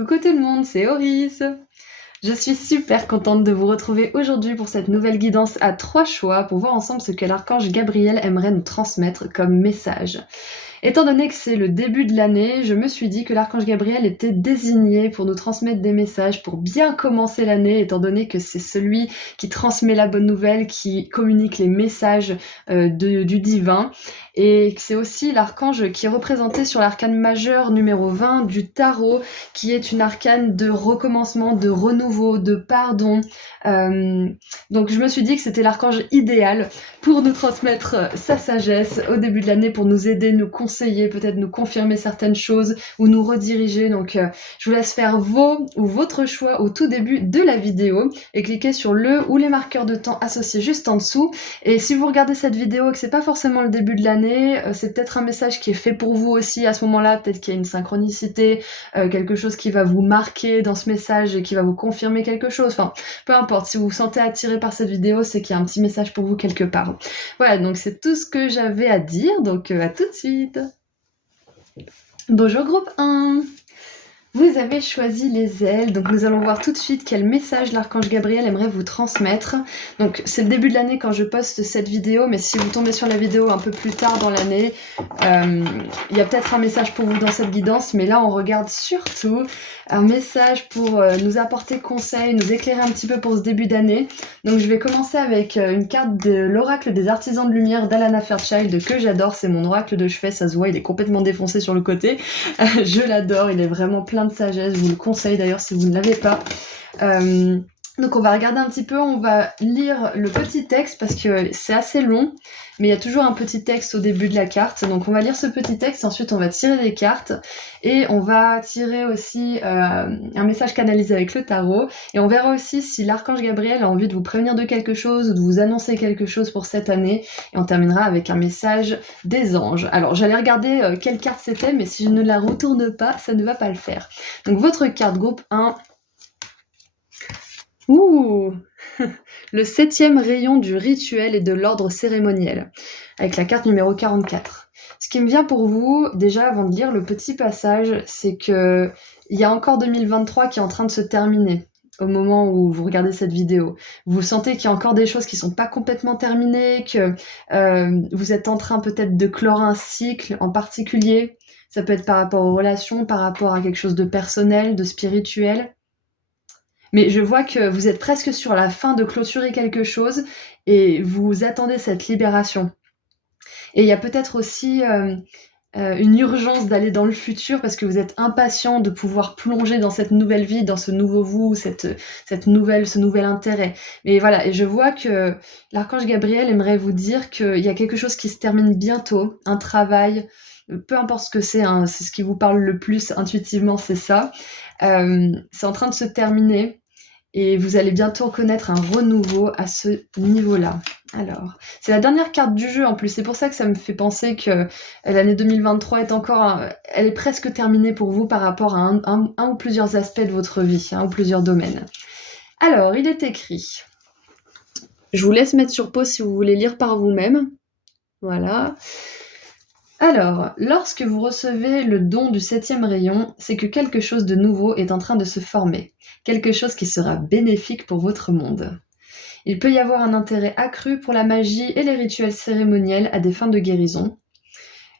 Coucou tout le monde, c'est Oris. Je suis super contente de vous retrouver aujourd'hui pour cette nouvelle guidance à 3 choix pour voir ensemble ce que l'archange Gabriel aimerait nous transmettre comme message. Étant donné que c'est le début de l'année, je me suis dit que l'archange Gabriel était désigné pour nous transmettre des messages pour bien commencer l'année, étant donné que c'est celui qui transmet la bonne nouvelle, qui communique les messages du divin. Et c'est aussi l'archange qui est représenté sur l'arcane majeur numéro 20 du tarot, qui est une arcane de recommencement, de renouveau, de pardon. Donc je me suis dit que c'était l'archange idéal pour nous transmettre sa sagesse au début de l'année, pour nous aider, nous conseiller, peut-être nous confirmer certaines choses ou nous rediriger. Donc je vous laisse faire vos ou votre choix au tout début de la vidéo et cliquez sur le ou les marqueurs de temps associés juste en dessous. Et si vous regardez cette vidéo et que c'est pas forcément le début de l'année, c'est peut-être un message qui est fait pour vous aussi à ce moment-là, peut-être qu'il y a une synchronicité, quelque chose qui va vous marquer dans ce message et qui va vous confirmer quelque chose. Enfin, peu importe, si vous vous sentez attiré par cette vidéo, c'est qu'il y a un petit message pour vous quelque part. Voilà, donc c'est tout ce que j'avais à dire, donc à tout de suite. Bonjour groupe 1. Vous avez choisi les ailes, donc nous allons voir tout de suite quel message l'archange Gabriel aimerait vous transmettre. Donc c'est le début de l'année quand je poste cette vidéo, mais si vous tombez sur la vidéo un peu plus tard dans l'année, il y a peut-être un message pour vous dans cette guidance, mais là on regarde surtout un message pour nous apporter conseil, nous éclairer un petit peu pour ce début d'année. Donc je vais commencer avec une carte de l'oracle des artisans de lumière d'Alana Fairchild que j'adore, c'est mon oracle de chevet, ça se voit, il est complètement défoncé sur le côté. Je l'adore, il est vraiment plein de sagesse, je vous le conseille d'ailleurs si vous ne l'avez pas. Donc on va regarder un petit peu, on va lire le petit texte parce que c'est assez long, mais il y a toujours un petit texte au début de la carte. Donc on va lire ce petit texte, ensuite on va tirer des cartes et on va tirer aussi un message canalisé avec le tarot. Et on verra aussi si l'archange Gabriel a envie de vous prévenir de quelque chose ou de vous annoncer quelque chose pour cette année. Et on terminera avec un message des anges. Alors j'allais regarder quelle carte c'était, mais si je ne la retourne pas, ça ne va pas le faire. Donc votre carte groupe 1... Ouh Le 7e rayon du rituel et de l'ordre cérémoniel, avec la carte numéro 44. Ce qui me vient pour vous, déjà avant de lire le petit passage, c'est que il y a encore 2023 qui est en train de se terminer au moment où vous regardez cette vidéo. Vous sentez qu'il y a encore des choses qui sont pas complètement terminées, que vous êtes en train peut-être de clore un cycle en particulier. Ça peut être par rapport aux relations, par rapport à quelque chose de personnel, de spirituel. Mais je vois que vous êtes presque sur la fin de clôturer quelque chose et vous attendez cette libération. Et il y a peut-être aussi une urgence d'aller dans le futur parce que vous êtes impatient de pouvoir plonger dans cette nouvelle vie, dans ce nouveau vous, ce nouvel intérêt. Mais voilà, et je vois que l'archange Gabriel aimerait vous dire qu'il y a quelque chose qui se termine bientôt, un travail, peu importe ce que c'est, hein, c'est ce qui vous parle le plus intuitivement, c'est ça. C'est en train de se terminer. Et vous allez bientôt connaître un renouveau à ce niveau-là. Alors, c'est la dernière carte du jeu en plus, c'est pour ça que ça me fait penser que l'année 2023 est encore... elle est presque terminée pour vous par rapport à un ou plusieurs aspects de votre vie, un ou plusieurs domaines. Alors, il est écrit... Je vous laisse mettre sur pause si vous voulez lire par vous-même. Voilà. Alors, lorsque vous recevez le don du 7e rayon, c'est que quelque chose de nouveau est en train de se former. Quelque chose qui sera bénéfique pour votre monde. Il peut y avoir un intérêt accru pour la magie et les rituels cérémoniels à des fins de guérison.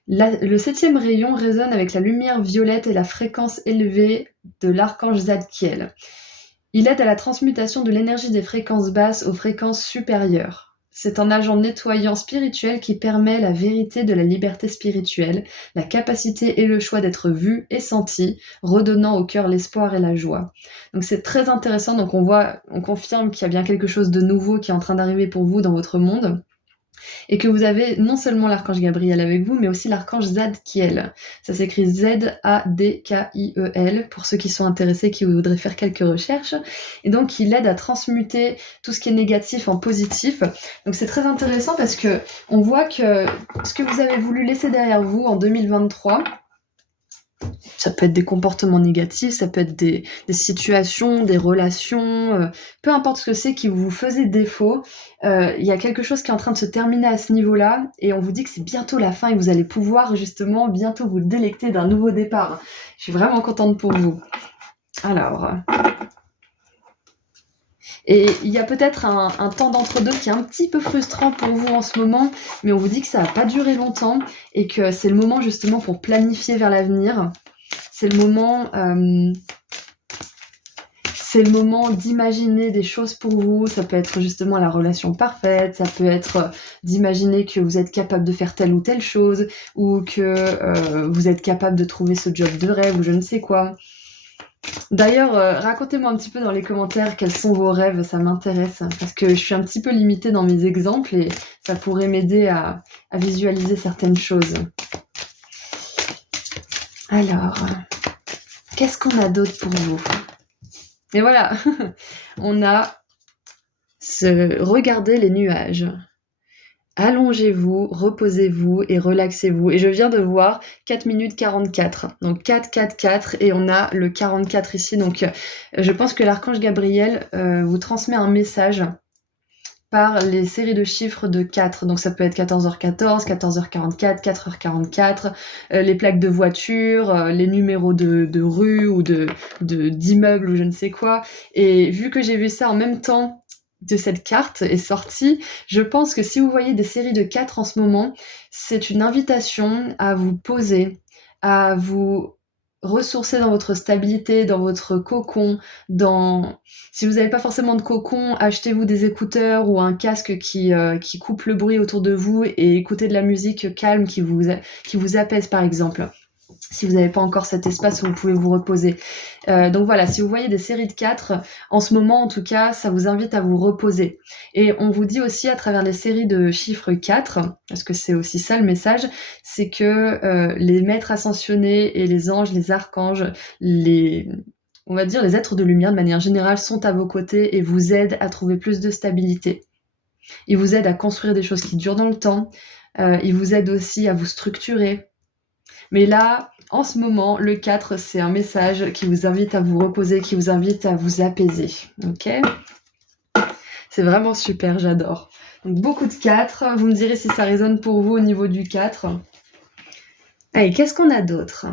Le 7e rayon résonne avec la lumière violette et la fréquence élevée de l'archange Zadkiel. Il aide à la transmutation de l'énergie des fréquences basses aux fréquences supérieures. C'est un agent nettoyant spirituel qui permet la vérité de la liberté spirituelle, la capacité et le choix d'être vu et senti, redonnant au cœur l'espoir et la joie. Donc c'est très intéressant, donc on confirme qu'il y a bien quelque chose de nouveau qui est en train d'arriver pour vous dans votre monde. Et que vous avez non seulement l'archange Gabriel avec vous, mais aussi l'archange Zadkiel. Ça s'écrit Z-A-D-K-I-E-L, pour ceux qui sont intéressés, qui voudraient faire quelques recherches. Et donc, il aide à transmuter tout ce qui est négatif en positif. Donc, c'est très intéressant parce que on voit que ce que vous avez voulu laisser derrière vous en 2023, ça peut être des comportements négatifs, ça peut être des situations, des relations, peu importe ce que c'est qui vous faisait défaut, il y a quelque chose qui est en train de se terminer à ce niveau-là, et on vous dit que c'est bientôt la fin et que vous allez pouvoir justement bientôt vous délecter d'un nouveau départ. Je suis vraiment contente pour vous. Alors, et il y a peut-être un temps d'entre-deux qui est un petit peu frustrant pour vous en ce moment, mais on vous dit que ça va pas durer longtemps et que c'est le moment justement pour planifier vers l'avenir. C'est le moment d'imaginer des choses pour vous. Ça peut être justement la relation parfaite, ça peut être d'imaginer que vous êtes capable de faire telle ou telle chose, ou que vous êtes capable de trouver ce job de rêve ou je ne sais quoi. D'ailleurs, racontez-moi un petit peu dans les commentaires quels sont vos rêves, ça m'intéresse, parce que je suis un petit peu limitée dans mes exemples et ça pourrait m'aider à visualiser certaines choses. Alors, qu'est-ce qu'on a d'autre pour vous? Et voilà, on a regarder les nuages. Allongez-vous, reposez-vous et relaxez-vous. Et je viens de voir 4 minutes 44. Donc 4, 4, 4 et on a le 44 ici. Donc je pense que l'archange Gabriel vous transmet un message par les séries de chiffres de 4. Donc ça peut être 14h14, 14h44, 4h44, les plaques de voiture, les numéros de rue ou d'immeubles ou je ne sais quoi. Et vu que j'ai vu ça en même temps de cette carte est sortie, je pense que si vous voyez des séries de 4 en ce moment, c'est une invitation à vous poser, à vous ressourcer dans votre stabilité, dans votre cocon, si vous n'avez pas forcément de cocon, achetez-vous des écouteurs ou un casque qui coupe le bruit autour de vous et écoutez de la musique calme qui vous apaise par exemple. Si vous n'avez pas encore cet espace où vous pouvez vous reposer. Donc voilà, si vous voyez des séries de 4, en ce moment en tout cas, ça vous invite à vous reposer. Et on vous dit aussi à travers les séries de chiffres 4, parce que c'est aussi ça le message, c'est que les maîtres ascensionnés et les anges, les archanges, on va dire les êtres de lumière de manière générale sont à vos côtés et vous aident à trouver plus de stabilité. Ils vous aident à construire des choses qui durent dans le temps. Ils vous aident aussi à vous structurer. Mais là, en ce moment, le 4, c'est un message qui vous invite à vous reposer, qui vous invite à vous apaiser. Ok ? C'est vraiment super, j'adore. Donc beaucoup de 4. Vous me direz si ça résonne pour vous au niveau du 4. Allez, qu'est-ce qu'on a d'autre ?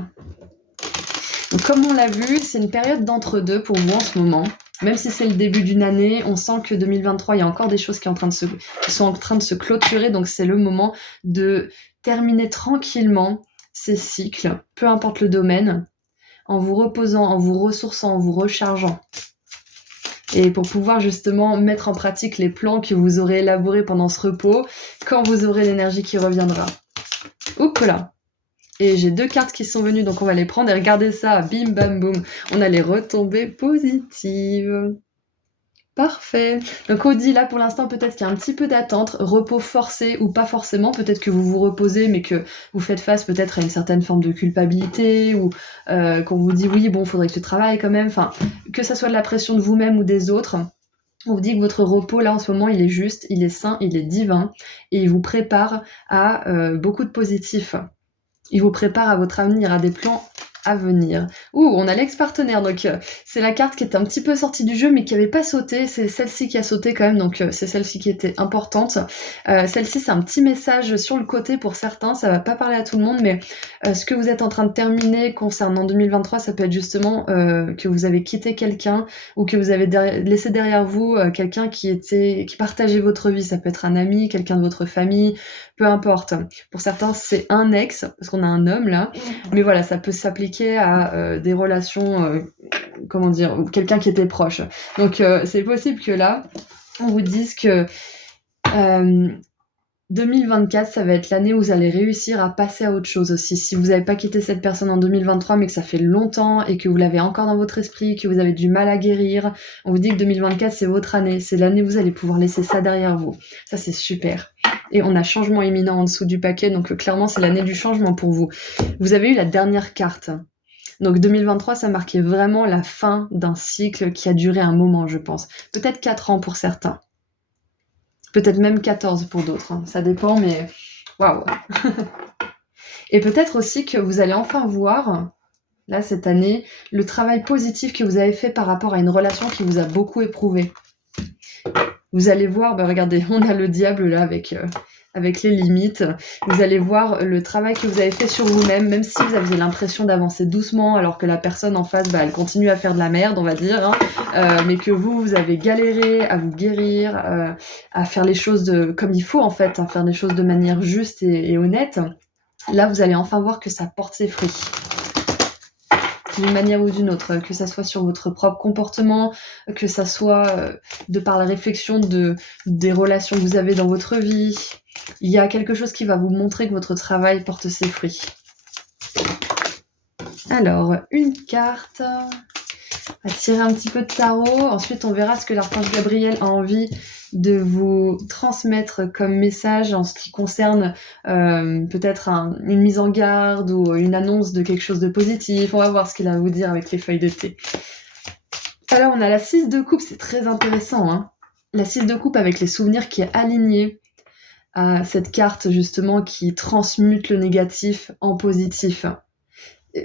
Donc comme on l'a vu, c'est une période d'entre-deux pour vous en ce moment. Même si c'est le début d'une année, on sent que 2023, il y a encore des choses qui sont en train de se clôturer. Donc c'est le moment de terminer tranquillement ces cycles, peu importe le domaine, en vous reposant, en vous ressourçant, en vous rechargeant. Et pour pouvoir justement mettre en pratique les plans que vous aurez élaborés pendant ce repos, quand vous aurez l'énergie qui reviendra. Oups là. Et j'ai 2 cartes qui sont venues, donc on va les prendre et regardez ça, bim bam boum. On a les retombées positives. Parfait. Donc on dit là pour l'instant peut-être qu'il y a un petit peu d'attente, repos forcé ou pas forcément, peut-être que vous vous reposez mais que vous faites face peut-être à une certaine forme de culpabilité ou qu'on vous dit oui bon faudrait que tu travailles quand même, enfin que ça soit de la pression de vous-même ou des autres. On vous dit que votre repos là en ce moment il est juste, il est sain, il est divin et il vous prépare à beaucoup de positifs. Il vous prépare à votre avenir, à des plans à venir. On a l'ex-partenaire, donc c'est la carte qui est un petit peu sortie du jeu mais qui n'avait pas sauté, c'est celle-ci qui a sauté quand même, donc c'est celle-ci qui était importante. Celle-ci c'est un petit message sur le côté pour certains, ça va pas parler à tout le monde, mais ce que vous êtes en train de terminer concernant 2023, ça peut être justement que vous avez quitté quelqu'un ou que vous avez laissé derrière vous quelqu'un qui partageait votre vie, ça peut être un ami, quelqu'un de votre famille, peu importe. Pour certains, c'est un ex, parce qu'on a un homme là, mais voilà, ça peut s'appliquer à des relations, ou quelqu'un qui était proche. Donc c'est possible que là, on vous dise que 2024, ça va être l'année où vous allez réussir à passer à autre chose aussi. Si vous n'avez pas quitté cette personne en 2023, mais que ça fait longtemps et que vous l'avez encore dans votre esprit, que vous avez du mal à guérir, on vous dit que 2024, c'est votre année. C'est l'année où vous allez pouvoir laisser ça derrière vous. Ça, c'est super. Et on a changement imminent en dessous du paquet, donc clairement, c'est l'année du changement pour vous. Vous avez eu la dernière carte. Donc 2023, ça marquait vraiment la fin d'un cycle qui a duré un moment, je pense. Peut-être 4 ans pour certains. Peut-être même 14 pour d'autres, hein. Ça dépend, mais waouh. Et peut-être aussi que vous allez enfin voir, là, cette année, le travail positif que vous avez fait par rapport à une relation qui vous a beaucoup éprouvé. Vous allez voir, regardez, on a le diable là avec avec les limites. Vous allez voir le travail que vous avez fait sur vous-même, même si vous aviez l'impression d'avancer doucement, alors que la personne en face, elle continue à faire de la merde, on va dire, hein, mais que vous avez galéré à vous guérir, à faire les choses comme il faut, en fait, à faire les choses de manière juste et honnête. Là, vous allez enfin voir que ça porte ses fruits. D'une manière ou d'une autre, que ça soit sur votre propre comportement, que ça soit de par la réflexion des relations que vous avez dans votre vie. Il y a quelque chose qui va vous montrer que votre travail porte ses fruits. Alors, une carte. On va tirer un petit peu de tarot. Ensuite, on verra ce que l'archange Gabriel a envie de vous transmettre comme message en ce qui concerne peut-être une mise en garde ou une annonce de quelque chose de positif. On va voir ce qu'il a à vous dire avec les feuilles de thé. Alors, on a la 6 de coupe, c'est très intéressant, hein. La 6 de coupe avec les souvenirs qui est alignée à cette carte justement qui transmute le négatif en positif.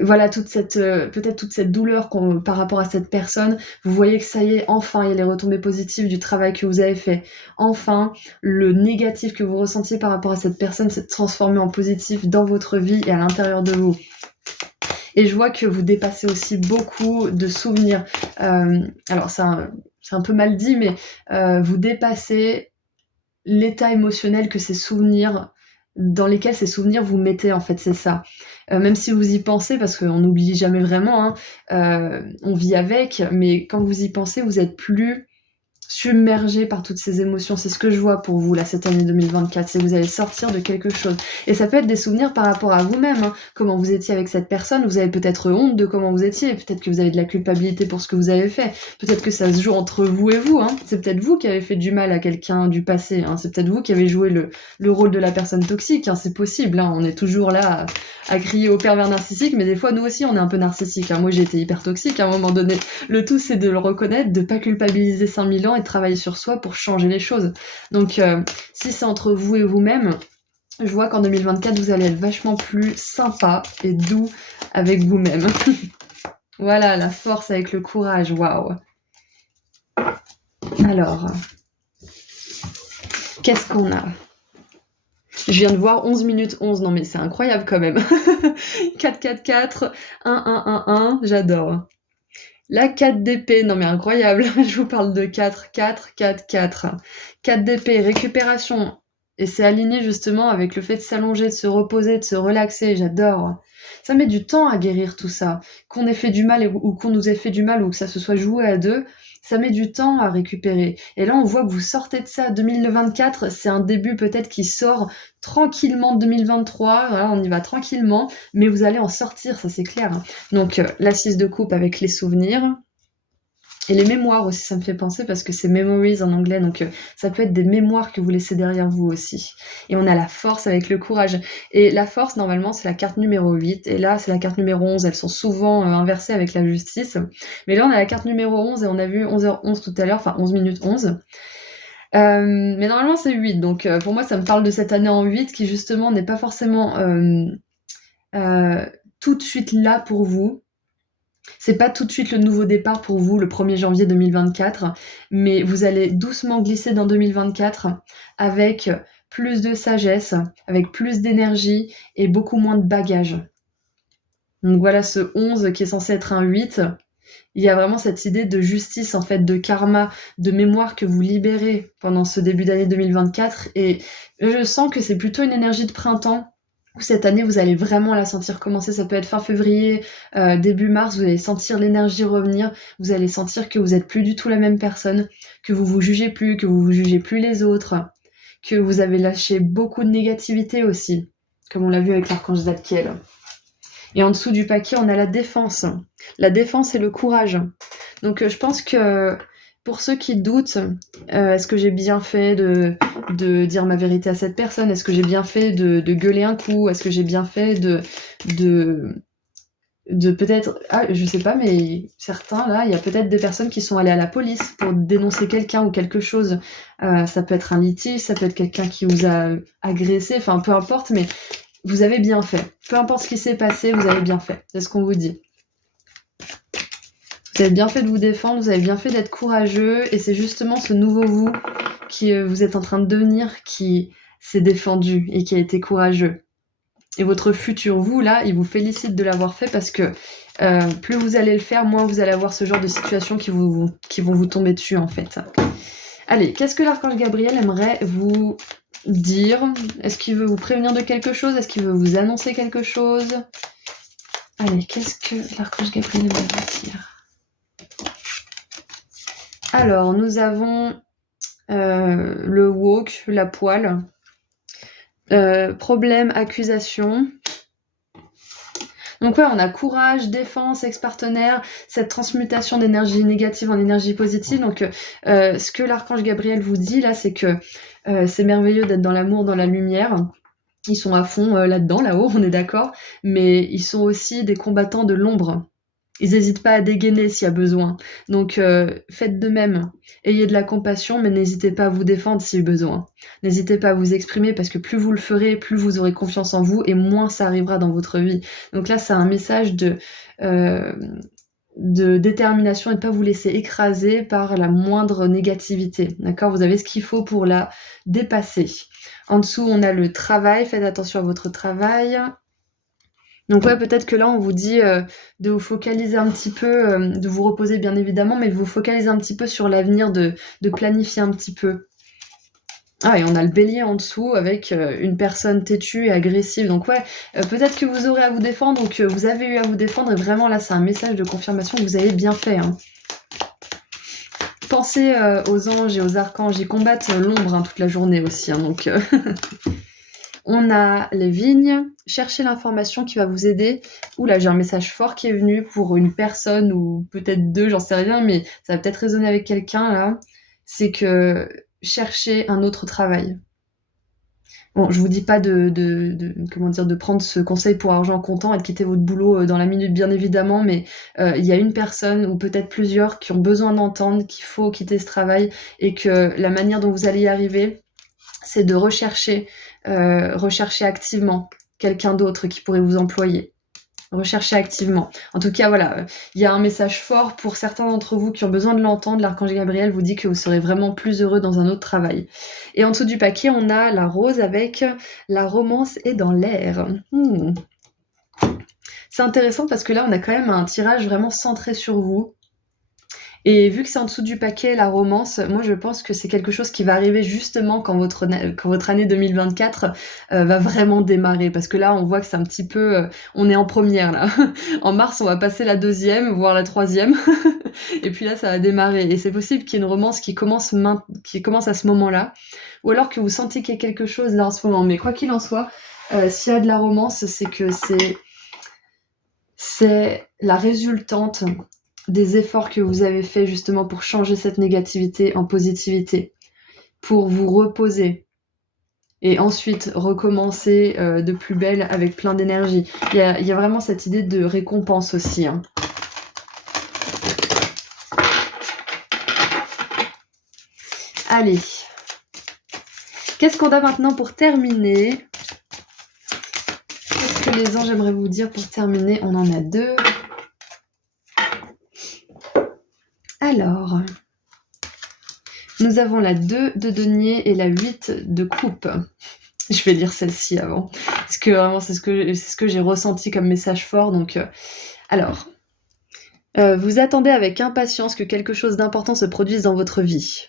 Voilà, peut-être toute cette douleur par rapport à cette personne, vous voyez que ça y est, enfin, il y a les retombées positives du travail que vous avez fait. Enfin, le négatif que vous ressentiez par rapport à cette personne s'est transformé en positif dans votre vie et à l'intérieur de vous. Et je vois que vous dépassez aussi beaucoup de souvenirs. Alors, c'est un peu mal dit, mais vous dépassez l'état émotionnel que ces souvenirs, dans lesquels ces souvenirs vous mettez, en fait, c'est ça. Même si vous y pensez, parce qu'on n'oublie jamais vraiment, hein, on vit avec, mais quand vous y pensez, vous êtes plus submergé par toutes ces émotions. C'est ce que je vois pour vous, là, cette année 2024, c'est que vous allez sortir de quelque chose. Et ça peut être des souvenirs par rapport à vous-même, hein. Comment vous étiez avec cette personne, vous avez peut-être honte de comment vous étiez, peut-être que vous avez de la culpabilité pour ce que vous avez fait, peut-être que ça se joue entre vous et vous, hein. C'est peut-être vous qui avez fait du mal à quelqu'un du passé, hein. C'est peut-être vous qui avez joué le rôle de la personne toxique, hein. C'est possible, hein. On est toujours là à crier au pervers narcissique, mais des fois, nous aussi, on est un peu narcissique, hein. Moi, j'ai été hyper toxique à un moment donné. Le tout, c'est de le reconnaître, de pas culpabiliser 5000 ans et de travailler sur soi pour changer les choses. Donc, si c'est entre vous et vous-même, je vois qu'en 2024, vous allez être vachement plus sympa et doux avec vous-même. Voilà, la force avec le courage, waouh. Alors, qu'est-ce qu'on a ? Je viens de voir 11 minutes 11, non mais c'est incroyable quand même. 4, 4, 4, 1, 1, 1, 1, j'adore. La 4 d'épée, non mais incroyable, je vous parle de 4, 4, 4, 4. 4 d'épée, récupération. Et c'est aligné justement avec le fait de s'allonger, de se reposer, de se relaxer, j'adore. Ça met du temps à guérir tout ça. Qu'on ait fait du mal ou qu'on nous ait fait du mal ou que ça se soit joué à deux, ça met du temps à récupérer. Et là, on voit que vous sortez de ça. 2024, c'est un début peut-être qui sort tranquillement de 2023. Voilà, on y va tranquillement, mais vous allez en sortir, ça c'est clair. Donc, la 6 de coupe avec les souvenirs. Et les mémoires aussi, ça me fait penser parce que c'est memories en anglais, donc ça peut être des mémoires que vous laissez derrière vous aussi. Et on a la force avec le courage. Et la force, normalement, c'est la carte numéro 8, et là, c'est la carte numéro 11. Elles sont souvent inversées avec la justice. Mais là, on a la carte numéro 11, et on a vu 11h11 tout à l'heure, enfin 11 minutes 11. Mais normalement, c'est 8, donc pour moi, ça me parle de cette année en 8 qui, justement, n'est pas forcément tout de suite là pour vous. C'est pas tout de suite le nouveau départ pour vous, le 1er janvier 2024, mais vous allez doucement glisser dans 2024 avec plus de sagesse, avec plus d'énergie et beaucoup moins de bagages. Donc voilà, ce 11 qui est censé être un 8, il y a vraiment cette idée de justice, en fait, de karma, de mémoire que vous libérez pendant ce début d'année 2024, et je sens que c'est plutôt une énergie de printemps. Cette année, vous allez vraiment la sentir commencer. Ça peut être fin février, début mars, vous allez sentir l'énergie revenir. Vous allez sentir que vous n'êtes plus du tout la même personne, que vous jugez plus, que vous jugez plus les autres, que vous avez lâché beaucoup de négativité aussi, comme on l'a vu avec l'archange Zadkiel. Et en dessous du paquet, on a la défense. La défense et le courage. Donc je pense que pour ceux qui doutent, est-ce que j'ai bien fait de dire ma vérité à cette personne? Est-ce que j'ai bien fait de gueuler un coup? Est-ce que j'ai bien fait de peut-être... Ah, je sais pas, mais certains, là, il y a peut-être des personnes qui sont allées à la police pour dénoncer quelqu'un ou quelque chose. Ça peut être un litige, ça peut être quelqu'un qui vous a agressé, enfin peu importe, mais vous avez bien fait. Peu importe ce qui s'est passé, vous avez bien fait. C'est ce qu'on vous dit. Vous avez bien fait de vous défendre, vous avez bien fait d'être courageux, et c'est justement ce nouveau vous qui vous êtes en train de devenir qui s'est défendu et qui a été courageux. Et votre futur vous, là, il vous félicite de l'avoir fait parce que plus vous allez le faire, moins vous allez avoir ce genre de situations qui vont vous tomber dessus, en fait. Allez, qu'est-ce que l'archange Gabriel aimerait vous dire? Est-ce qu'il veut vous prévenir de quelque chose? Est-ce qu'il veut vous annoncer quelque chose? Allez, qu'est-ce que l'archange Gabriel aimerait vous dire? Alors, nous avons le wok, la poêle. Problème, accusation. Donc ouais, on a courage, défense, ex-partenaire, cette transmutation d'énergie négative en énergie positive. Donc ce que l'archange Gabriel vous dit là, c'est que c'est merveilleux d'être dans l'amour, dans la lumière. Ils sont à fond là-dedans, là-haut, on est d'accord. Mais ils sont aussi des combattants de l'ombre. Ils n'hésitent pas à dégainer s'il y a besoin. Donc faites de même. Ayez de la compassion, mais n'hésitez pas à vous défendre si besoin. N'hésitez pas à vous exprimer parce que plus vous le ferez, plus vous aurez confiance en vous et moins ça arrivera dans votre vie. Donc là, c'est un message de détermination et de ne pas vous laisser écraser par la moindre négativité. D'accord? Vous avez ce qu'il faut pour la dépasser. En dessous, on a le travail. Faites attention à votre travail. Donc ouais, peut-être que là, on vous dit de vous focaliser un petit peu, de vous reposer bien évidemment, mais de vous focaliser un petit peu sur l'avenir, de planifier un petit peu. Ah, et on a le bélier en dessous avec une personne têtue et agressive. Donc ouais, peut-être que vous aurez à vous défendre ou que vous avez eu à vous défendre. Et vraiment, là, c'est un message de confirmation que vous avez bien fait. Hein. Pensez aux anges et aux archanges. Ils combattent l'ombre toute la journée aussi. Hein, donc... On a les vignes, cherchez l'information qui va vous aider. Là, j'ai un message fort qui est venu pour une personne ou peut-être deux, j'en sais rien, mais ça va peut-être résonner avec quelqu'un là. C'est que cherchez un autre travail. Bon, je vous dis pas de prendre ce conseil pour argent comptant et de quitter votre boulot dans la minute, bien évidemment, mais il y a une personne ou peut-être plusieurs qui ont besoin d'entendre qu'il faut quitter ce travail et que la manière dont vous allez y arriver, c'est de rechercher activement quelqu'un d'autre qui pourrait vous employer. Recherchez activement. En tout cas, voilà, il y a un message fort pour certains d'entre vous qui ont besoin de l'entendre. L'archange Gabriel vous dit que vous serez vraiment plus heureux dans un autre travail. Et en dessous du paquet, on a la rose avec la romance est dans l'air. C'est intéressant parce que là, on a quand même un tirage vraiment centré sur vous. Et vu que c'est en dessous du paquet, la romance, moi je pense que c'est quelque chose qui va arriver justement quand votre année 2024 va vraiment démarrer. Parce que là, on voit que c'est un petit peu... on est en première là. En mars, on va passer la deuxième, voire la troisième. Et puis là, ça va démarrer. Et c'est possible qu'il y ait une romance qui commence à ce moment-là. Ou alors que vous sentez qu'il y a quelque chose là en ce moment. Mais quoi qu'il en soit, s'il y a de la romance, c'est que c'est la résultante des efforts que vous avez faits justement pour changer cette négativité en positivité, pour vous reposer et ensuite recommencer de plus belle avec plein d'énergie. Il y a vraiment cette idée de récompense aussi. Hein. Allez, qu'est-ce qu'on a maintenant pour terminer? Qu'est-ce que les anges aimeraient vous dire pour terminer? On en a 2. Alors, nous avons la 2 de denier et la 8 de coupe. Je vais lire celle-ci avant, parce que vraiment c'est ce que j'ai ressenti comme message fort. Donc, alors, vous attendez avec impatience que quelque chose d'important se produise dans votre vie.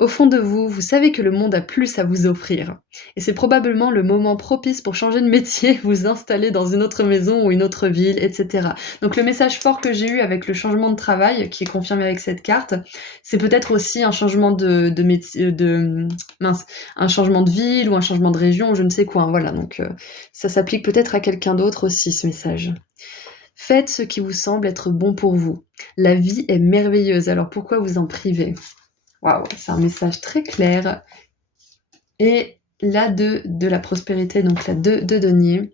Au fond de vous, vous savez que le monde a plus à vous offrir. Et c'est probablement le moment propice pour changer de métier, vous installer dans une autre maison ou une autre ville, etc. Donc le message fort que j'ai eu avec le changement de travail, qui est confirmé avec cette carte, c'est peut-être aussi un changement de métier, un changement de ville ou un changement de région, ou je ne sais quoi. Voilà, donc ça s'applique peut-être à quelqu'un d'autre aussi, ce message. Faites ce qui vous semble être bon pour vous. La vie est merveilleuse, alors pourquoi vous en priver? Waouh, c'est un message très clair. Et la 2 de la prospérité, donc la 2 de denier.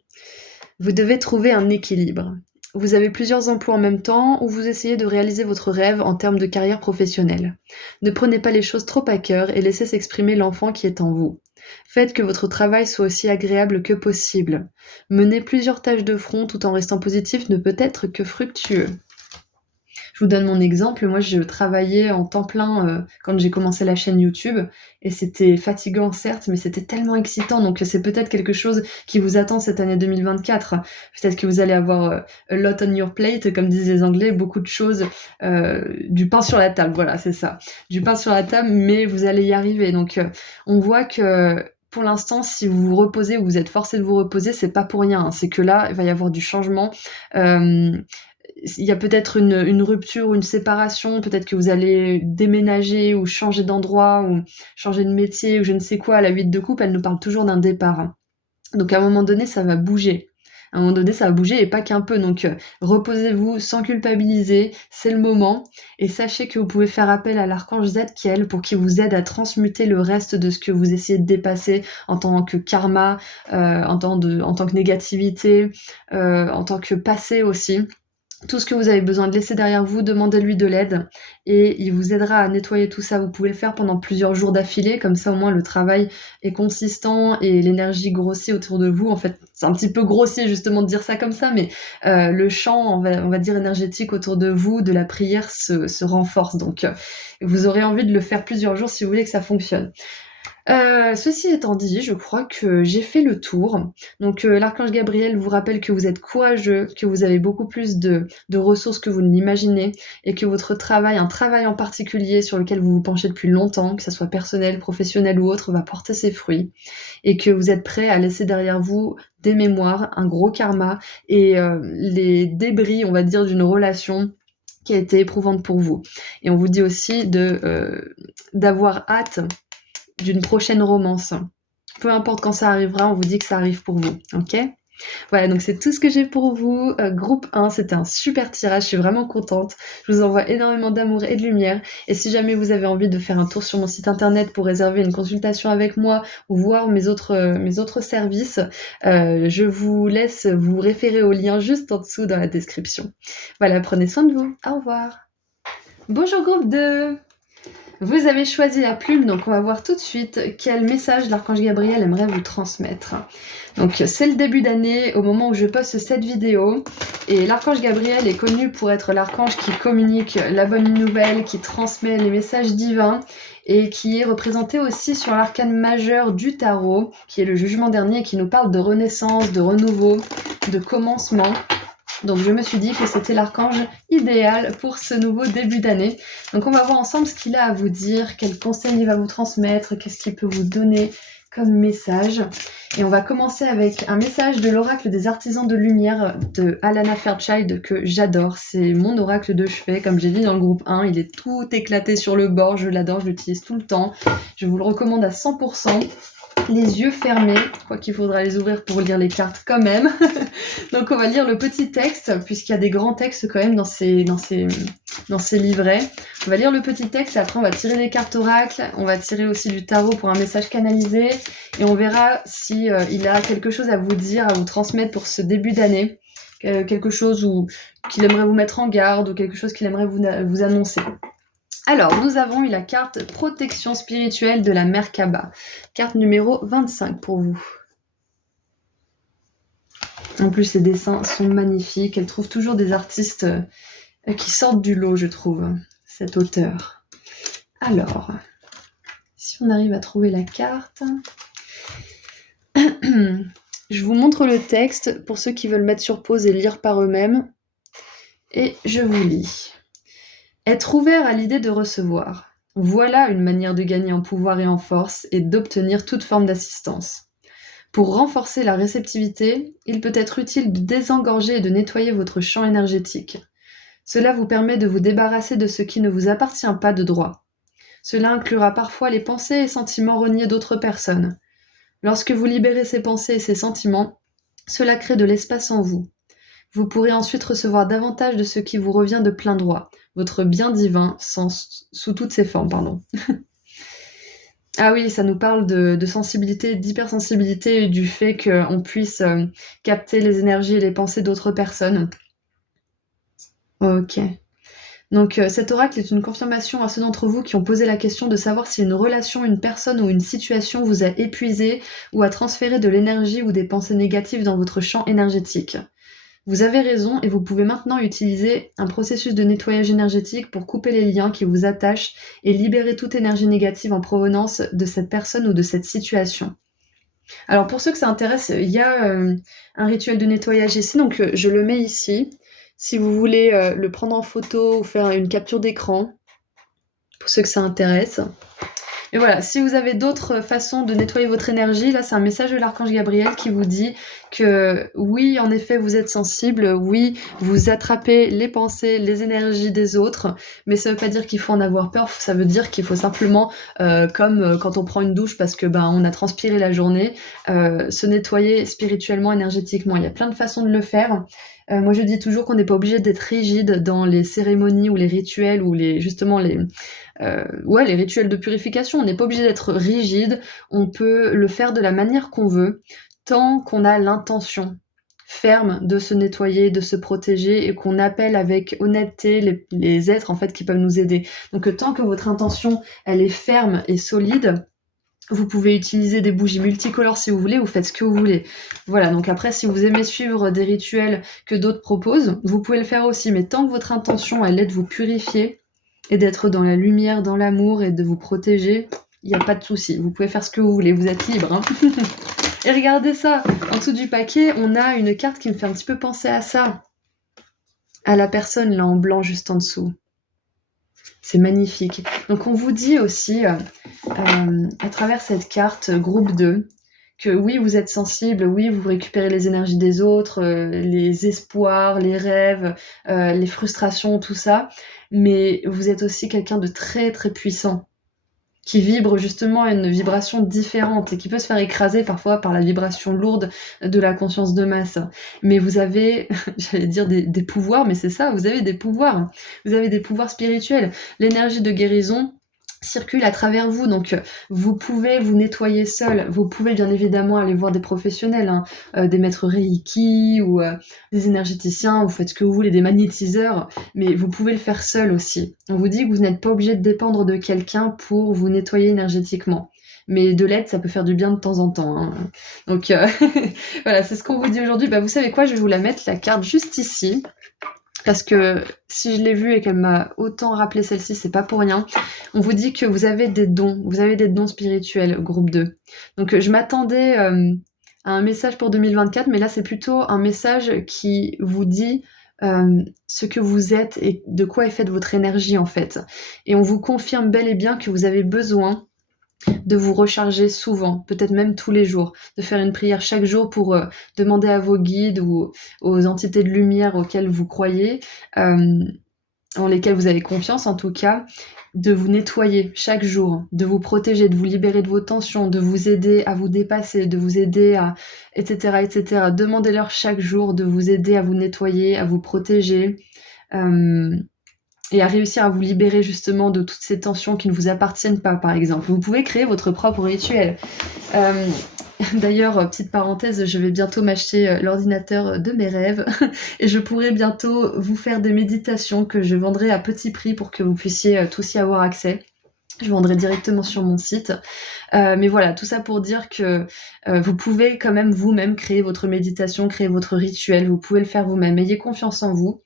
Vous devez trouver un équilibre. Vous avez plusieurs emplois en même temps ou vous essayez de réaliser votre rêve en termes de carrière professionnelle. Ne prenez pas les choses trop à cœur et laissez s'exprimer l'enfant qui est en vous. Faites que votre travail soit aussi agréable que possible. Mener plusieurs tâches de front tout en restant positif ne peut être que fructueux. Je Je vous donne mon exemple. Moi, je travaillais en temps plein quand j'ai commencé la chaîne YouTube et c'était fatigant, certes, mais c'était tellement excitant. Donc, c'est peut-être quelque chose qui vous attend cette année 2024. Peut-être que vous allez avoir a lot on your plate, comme disent les Anglais, beaucoup de choses, du pain sur la table. Voilà, c'est ça. Du pain sur la table, mais vous allez y arriver. Donc, on voit que pour l'instant, si vous vous reposez ou vous êtes forcé de vous reposer, c'est pas pour rien, hein. C'est que là, il va y avoir du changement. Il y a peut-être une rupture ou une séparation, peut-être que vous allez déménager ou changer d'endroit ou changer de métier ou je ne sais quoi. La 8 de coupe, elle nous parle toujours d'un départ, hein. Donc à un moment donné, ça va bouger. À un moment donné, ça va bouger et pas qu'un peu. Donc reposez-vous sans culpabiliser, c'est le moment. Et sachez que vous pouvez faire appel à l'archange Zadkiel pour qu'il vous aide à transmuter le reste de ce que vous essayez de dépasser en tant que karma, en tant que négativité, en tant que passé aussi. Tout ce que vous avez besoin de laisser derrière vous, demandez-lui de l'aide et il vous aidera à nettoyer tout ça. Vous pouvez le faire pendant plusieurs jours d'affilée, comme ça au moins le travail est consistant et l'énergie grossit autour de vous. En fait, c'est un petit peu grossier justement de dire ça comme ça, mais le champ, on va dire énergétique autour de vous, de la prière se renforce. Donc vous aurez envie de le faire plusieurs jours si vous voulez que ça fonctionne. Ceci étant dit, je crois que j'ai fait le tour. Donc l'archange Gabriel vous rappelle que vous êtes courageux, que vous avez beaucoup plus de ressources que vous ne l'imaginez et que votre travail, un travail en particulier sur lequel vous vous penchez depuis longtemps, que ce soit personnel, professionnel ou autre, va porter ses fruits et que vous êtes prêt à laisser derrière vous des mémoires, un gros karma et les débris, on va dire, d'une relation qui a été éprouvante pour vous. Et on vous dit aussi d'avoir hâte d'une prochaine romance. Peu importe quand ça arrivera, on vous dit que ça arrive pour vous, ok? Voilà, donc c'est tout ce que j'ai pour vous. Groupe 1, c'était un super tirage, je suis vraiment contente. Je vous envoie énormément d'amour et de lumière. Et si jamais vous avez envie de faire un tour sur mon site internet pour réserver une consultation avec moi ou voir mes autres services, je vous laisse vous référer au lien juste en dessous dans la description. Voilà, prenez soin de vous. Au revoir. Bonjour groupe 2. Vous avez choisi la plume, donc on va voir tout de suite quel message l'archange Gabriel aimerait vous transmettre. Donc c'est le début d'année au moment où je poste cette vidéo et l'archange Gabriel est connu pour être l'archange qui communique la bonne nouvelle, qui transmet les messages divins et qui est représenté aussi sur l'arcane majeur du tarot, qui est le jugement dernier, qui nous parle de renaissance, de renouveau, de commencement. Donc je me suis dit que c'était l'archange idéal pour ce nouveau début d'année. Donc on va voir ensemble ce qu'il a à vous dire, quels conseils il va vous transmettre, qu'est-ce qu'il peut vous donner comme message. Et on va commencer avec un message de l'oracle des artisans de lumière de Alana Fairchild que j'adore. C'est mon oracle de chevet, comme j'ai dit dans le groupe 1, il est tout éclaté sur le bord, je l'adore, je l'utilise tout le temps. Je vous le recommande à 100%. Les yeux fermés, je crois qu'il faudra les ouvrir pour lire les cartes quand même. Donc on va lire le petit texte, puisqu'il y a des grands textes quand même dans ces livrets. On va lire le petit texte, et après on va tirer les cartes oracles, on va tirer aussi du tarot pour un message canalisé, et on verra si il a quelque chose à vous dire, à vous transmettre pour ce début d'année, quelque chose qu'il aimerait vous mettre en garde, ou quelque chose qu'il aimerait vous annoncer. Alors, nous avons eu la carte protection spirituelle de la Merkaba. Carte numéro 25 pour vous. En plus, ces dessins sont magnifiques. Elle trouve toujours des artistes qui sortent du lot, je trouve, cet auteur. Alors, si on arrive à trouver la carte... Je vous montre le texte pour ceux qui veulent mettre sur pause et lire par eux-mêmes. Et je vous lis. Être ouvert à l'idée de recevoir. Voilà une manière de gagner en pouvoir et en force et d'obtenir toute forme d'assistance. Pour renforcer la réceptivité, il peut être utile de désengorger et de nettoyer votre champ énergétique. Cela vous permet de vous débarrasser de ce qui ne vous appartient pas de droit. Cela inclura parfois les pensées et sentiments reniés d'autres personnes. Lorsque vous libérez ces pensées et ces sentiments, cela crée de l'espace en vous. Vous pourrez ensuite recevoir davantage de ce qui vous revient de plein droit, votre bien divin, sous toutes ses formes, pardon. Ah oui, ça nous parle de sensibilité, d'hypersensibilité et du fait qu'on puisse capter les énergies et les pensées d'autres personnes. Ok. Donc cet oracle est une confirmation à ceux d'entre vous qui ont posé la question de savoir si une relation, une personne ou une situation vous a épuisé ou a transféré de l'énergie ou des pensées négatives dans votre champ énergétique. Vous avez raison et vous pouvez maintenant utiliser un processus de nettoyage énergétique pour couper les liens qui vous attachent et libérer toute énergie négative en provenance de cette personne ou de cette situation. Alors pour ceux que ça intéresse, il y a un rituel de nettoyage ici, donc je le mets ici. Si vous voulez le prendre en photo ou faire une capture d'écran, pour ceux que ça intéresse. Et voilà, si vous avez d'autres façons de nettoyer votre énergie, là c'est un message de l'archange Gabriel qui vous dit que oui, en effet, vous êtes sensible, oui, vous attrapez les pensées, les énergies des autres, mais ça veut pas dire qu'il faut en avoir peur, ça veut dire qu'il faut simplement, comme quand on prend une douche parce que on a transpiré la journée, se nettoyer spirituellement, énergétiquement. Il y a plein de façons de le faire. Moi je dis toujours qu'on n'est pas obligé d'être rigide dans les cérémonies ou les rituels ou justement les rituels de purification. On n'est pas obligé d'être rigide, on peut le faire de la manière qu'on veut, tant qu'on a l'intention ferme de se nettoyer, de se protéger et qu'on appelle avec honnêteté les êtres en fait qui peuvent nous aider. Donc tant que votre intention elle est ferme et solide, vous pouvez utiliser des bougies multicolores si vous voulez, vous faites ce que vous voulez. Voilà, donc après si vous aimez suivre des rituels que d'autres proposent, vous pouvez le faire aussi, mais tant que votre intention elle est de vous purifier et d'être dans la lumière, dans l'amour et de vous protéger, il n'y a pas de souci. Vous pouvez faire ce que vous voulez, vous êtes libre. Hein. Et regardez ça, en dessous du paquet, on a une carte qui me fait un petit peu penser à ça. À la personne là en blanc juste en dessous. C'est magnifique. Donc on vous dit aussi, à travers cette carte groupe 2, que oui, vous êtes sensible, oui, vous récupérez les énergies des autres, les espoirs, les rêves, les frustrations, tout ça, mais vous êtes aussi quelqu'un de très très puissant, qui vibre justement à une vibration différente et qui peut se faire écraser parfois par la vibration lourde de la conscience de masse. Mais vous avez, j'allais dire des pouvoirs, mais c'est ça, vous avez des pouvoirs. Vous avez des pouvoirs spirituels. L'énergie de guérison circule à travers vous, donc vous pouvez vous nettoyer seul, vous pouvez bien évidemment aller voir des professionnels, hein, des maîtres Reiki ou des énergéticiens, vous faites ce que vous voulez, des magnétiseurs, mais vous pouvez le faire seul aussi. On vous dit que vous n'êtes pas obligé de dépendre de quelqu'un pour vous nettoyer énergétiquement. Mais de l'aide, ça peut faire du bien de temps en temps. Hein. Donc voilà, c'est ce qu'on vous dit aujourd'hui. Vous savez quoi, je vais vous la mettre, la carte juste ici. Parce que si je l'ai vue et qu'elle m'a autant rappelé celle-ci, c'est pas pour rien. On vous dit que vous avez des dons spirituels, groupe 2. Donc je m'attendais à un message pour 2024, mais là c'est plutôt un message qui vous dit ce que vous êtes et de quoi est faite votre énergie en fait. Et on vous confirme bel et bien que vous avez besoin de vous recharger souvent, peut-être même tous les jours, de faire une prière chaque jour pour demander à vos guides ou aux entités de lumière auxquelles vous croyez, en lesquelles vous avez confiance en tout cas, de vous nettoyer chaque jour, de vous protéger, de vous libérer de vos tensions, de vous aider à vous dépasser, de vous aider à... etc. etc. Demandez-leur chaque jour de vous aider à vous nettoyer, à vous protéger. Et à réussir à vous libérer justement de toutes ces tensions qui ne vous appartiennent pas, par exemple. Vous pouvez créer votre propre rituel. D'ailleurs, petite parenthèse, je vais bientôt m'acheter l'ordinateur de mes rêves et je pourrai bientôt vous faire des méditations que je vendrai à petit prix pour que vous puissiez tous y avoir accès. Je vendrai directement sur mon site. Mais voilà, tout ça pour dire que vous pouvez quand même vous-même créer votre méditation, créer votre rituel. Vous pouvez le faire vous-même. Ayez confiance en vous.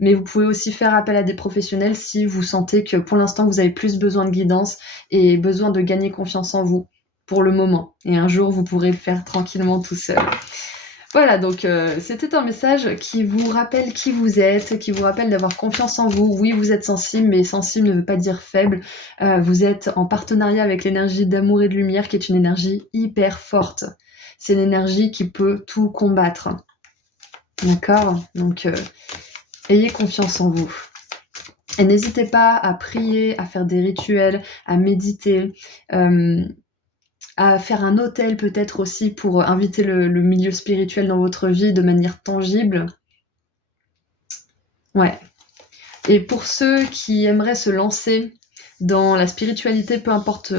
Mais vous pouvez aussi faire appel à des professionnels si vous sentez que pour l'instant vous avez plus besoin de guidance et besoin de gagner confiance en vous pour le moment. Et un jour vous pourrez le faire tranquillement tout seul. Voilà, donc c'était un message qui vous rappelle qui vous êtes, qui vous rappelle d'avoir confiance en vous. Oui, vous êtes sensible, mais sensible ne veut pas dire faible. Vous êtes en partenariat avec l'énergie d'amour et de lumière qui est une énergie hyper forte. C'est une énergie qui peut tout combattre. D'accord ? Donc... ayez confiance en vous. Et n'hésitez pas à prier, à faire des rituels, à méditer, à faire un hôtel peut-être aussi pour inviter le milieu spirituel dans votre vie de manière tangible. Ouais. Et pour ceux qui aimeraient se lancer dans la spiritualité, peu importe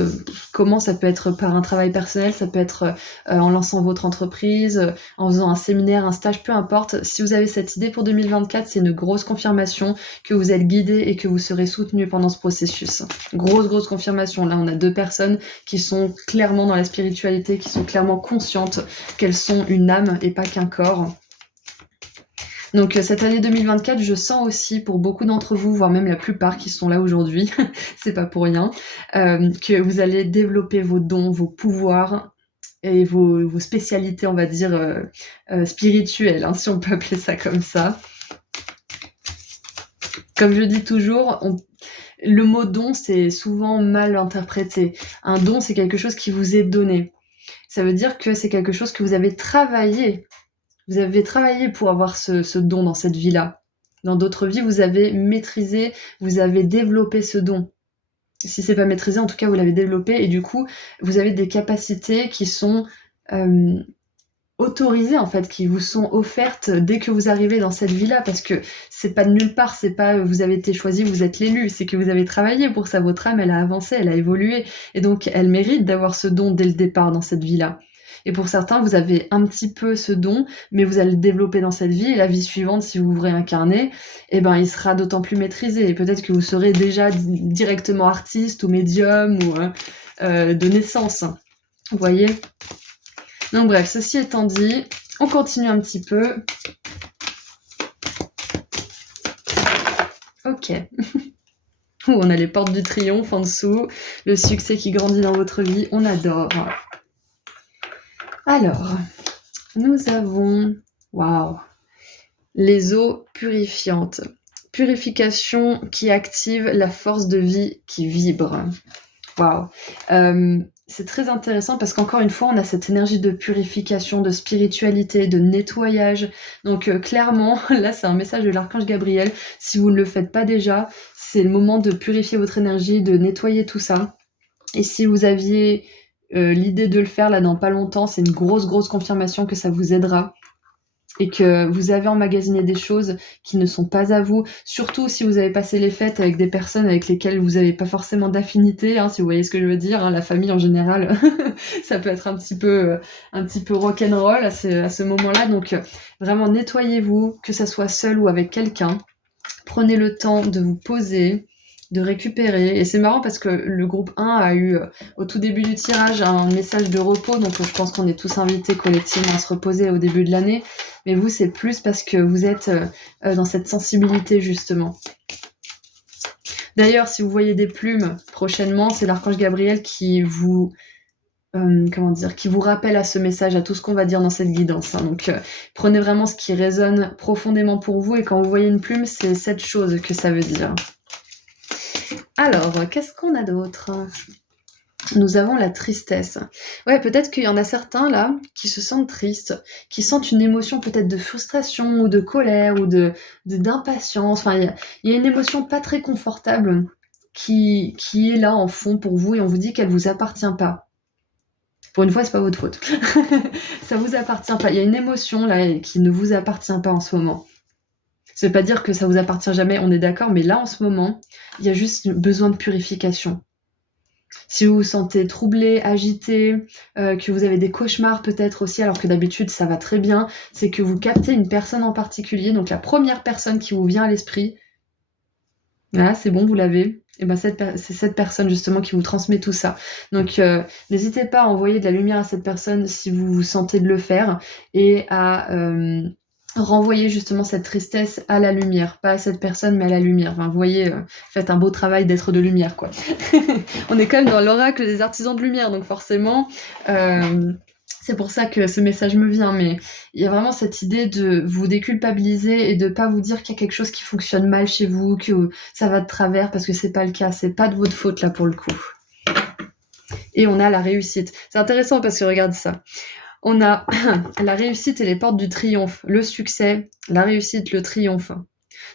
comment, ça peut être par un travail personnel, ça peut être en lançant votre entreprise, en faisant un séminaire, un stage, peu importe. Si vous avez cette idée pour 2024, c'est une grosse confirmation que vous êtes guidé et que vous serez soutenu pendant ce processus. Grosse confirmation. Là, on a 2 personnes qui sont clairement dans la spiritualité, qui sont clairement conscientes qu'elles sont une âme et pas qu'un corps. Donc cette année 2024, je sens aussi pour beaucoup d'entre vous, voire même la plupart qui sont là aujourd'hui, c'est pas pour rien, que vous allez développer vos dons, vos pouvoirs et vos spécialités, on va dire, spirituelles, hein, si on peut appeler ça comme ça. Comme je dis toujours, le mot don, c'est souvent mal interprété. Un don, c'est quelque chose qui vous est donné. Ça veut dire que c'est quelque chose que vous avez travaillé. Vous avez travaillé pour avoir ce don dans cette vie-là. Dans d'autres vies, vous avez maîtrisé, vous avez développé ce don. Si c'est pas maîtrisé, en tout cas, vous l'avez développé et du coup, vous avez des capacités qui sont autorisées en fait, qui vous sont offertes dès que vous arrivez dans cette vie-là, parce que c'est pas de nulle part, c'est pas vous avez été choisi, vous êtes l'élu, c'est que vous avez travaillé pour ça, votre âme elle a avancé, elle a évolué, et donc elle mérite d'avoir ce don dès le départ dans cette vie-là. Et pour certains, vous avez un petit peu ce don, mais vous allez le développer dans cette vie, et la vie suivante, si vous vous réincarnez, eh ben, il sera d'autant plus maîtrisé, et peut-être que vous serez déjà directement artiste ou médium ou de naissance. Vous voyez ? Donc bref, ceci étant dit, on continue un petit peu. Ok. On a les portes du triomphe en dessous, le succès qui grandit dans votre vie, on adore. Alors, nous avons, waouh, les eaux purifiantes. Purification qui active la force de vie qui vibre. Waouh. C'est très intéressant parce qu'encore une fois, on a cette énergie de purification, de spiritualité, de nettoyage. Donc clairement, là, c'est un message de l'archange Gabriel. Si vous ne le faites pas déjà, c'est le moment de purifier votre énergie, de nettoyer tout ça. Et si vous aviez l'idée de le faire là dans pas longtemps, c'est une grosse confirmation que ça vous aidera. Et que vous avez emmagasiné des choses qui ne sont pas à vous, surtout si vous avez passé les fêtes avec des personnes avec lesquelles vous n'avez pas forcément d'affinité, hein, si vous voyez ce que je veux dire, hein, la famille en général, ça peut être un petit peu rock'n'roll à ce moment-là, donc vraiment nettoyez-vous, que ça soit seul ou avec quelqu'un, prenez le temps de vous poser, de récupérer, et c'est marrant parce que le groupe 1 a eu au tout début du tirage un message de repos, donc je pense qu'on est tous invités collectivement à se reposer au début de l'année, mais vous c'est plus parce que vous êtes dans cette sensibilité justement. D'ailleurs, si vous voyez des plumes prochainement, c'est l'archange Gabriel qui vous qui vous rappelle à ce message, à tout ce qu'on va dire dans cette guidance, hein. Donc prenez vraiment ce qui résonne profondément pour vous, et quand vous voyez une plume, c'est cette chose que ça veut dire. Alors, qu'est-ce qu'on a d'autre ? Nous avons la tristesse. Ouais, peut-être qu'il y en a certains là qui se sentent tristes, qui sentent une émotion peut-être de frustration ou de colère ou d'impatience. Enfin, il y a une émotion pas très confortable qui est là en fond pour vous, et on vous dit qu'elle vous appartient pas. Pour une fois, c'est pas votre faute. Ça vous appartient pas. Il y a une émotion là qui ne vous appartient pas en ce moment. Ça veut pas dire que ça vous appartient jamais, on est d'accord, mais là en ce moment, il y a juste besoin de purification. Si vous vous sentez troublé, agité, que vous avez des cauchemars peut-être aussi, alors que d'habitude ça va très bien, c'est que vous captez une personne en particulier, donc la première personne qui vous vient à l'esprit, voilà, c'est bon, vous l'avez, et ben c'est cette personne justement qui vous transmet tout ça. Donc n'hésitez pas à envoyer de la lumière à cette personne si vous vous sentez de le faire, et à renvoyer justement cette tristesse à la lumière, pas à cette personne mais à la lumière. Enfin, vous voyez, faites un beau travail d'être de lumière, quoi. On est quand même dans l'oracle des artisans de lumière, donc forcément, c'est pour ça que ce message me vient, mais il y a vraiment cette idée de vous déculpabiliser et de pas vous dire qu'il y a quelque chose qui fonctionne mal chez vous, que ça va de travers, parce que c'est pas le cas, c'est pas de votre faute là pour le coup. Et on a la réussite. C'est intéressant parce que regarde ça. On a la réussite et les portes du triomphe, le succès, la réussite, le triomphe.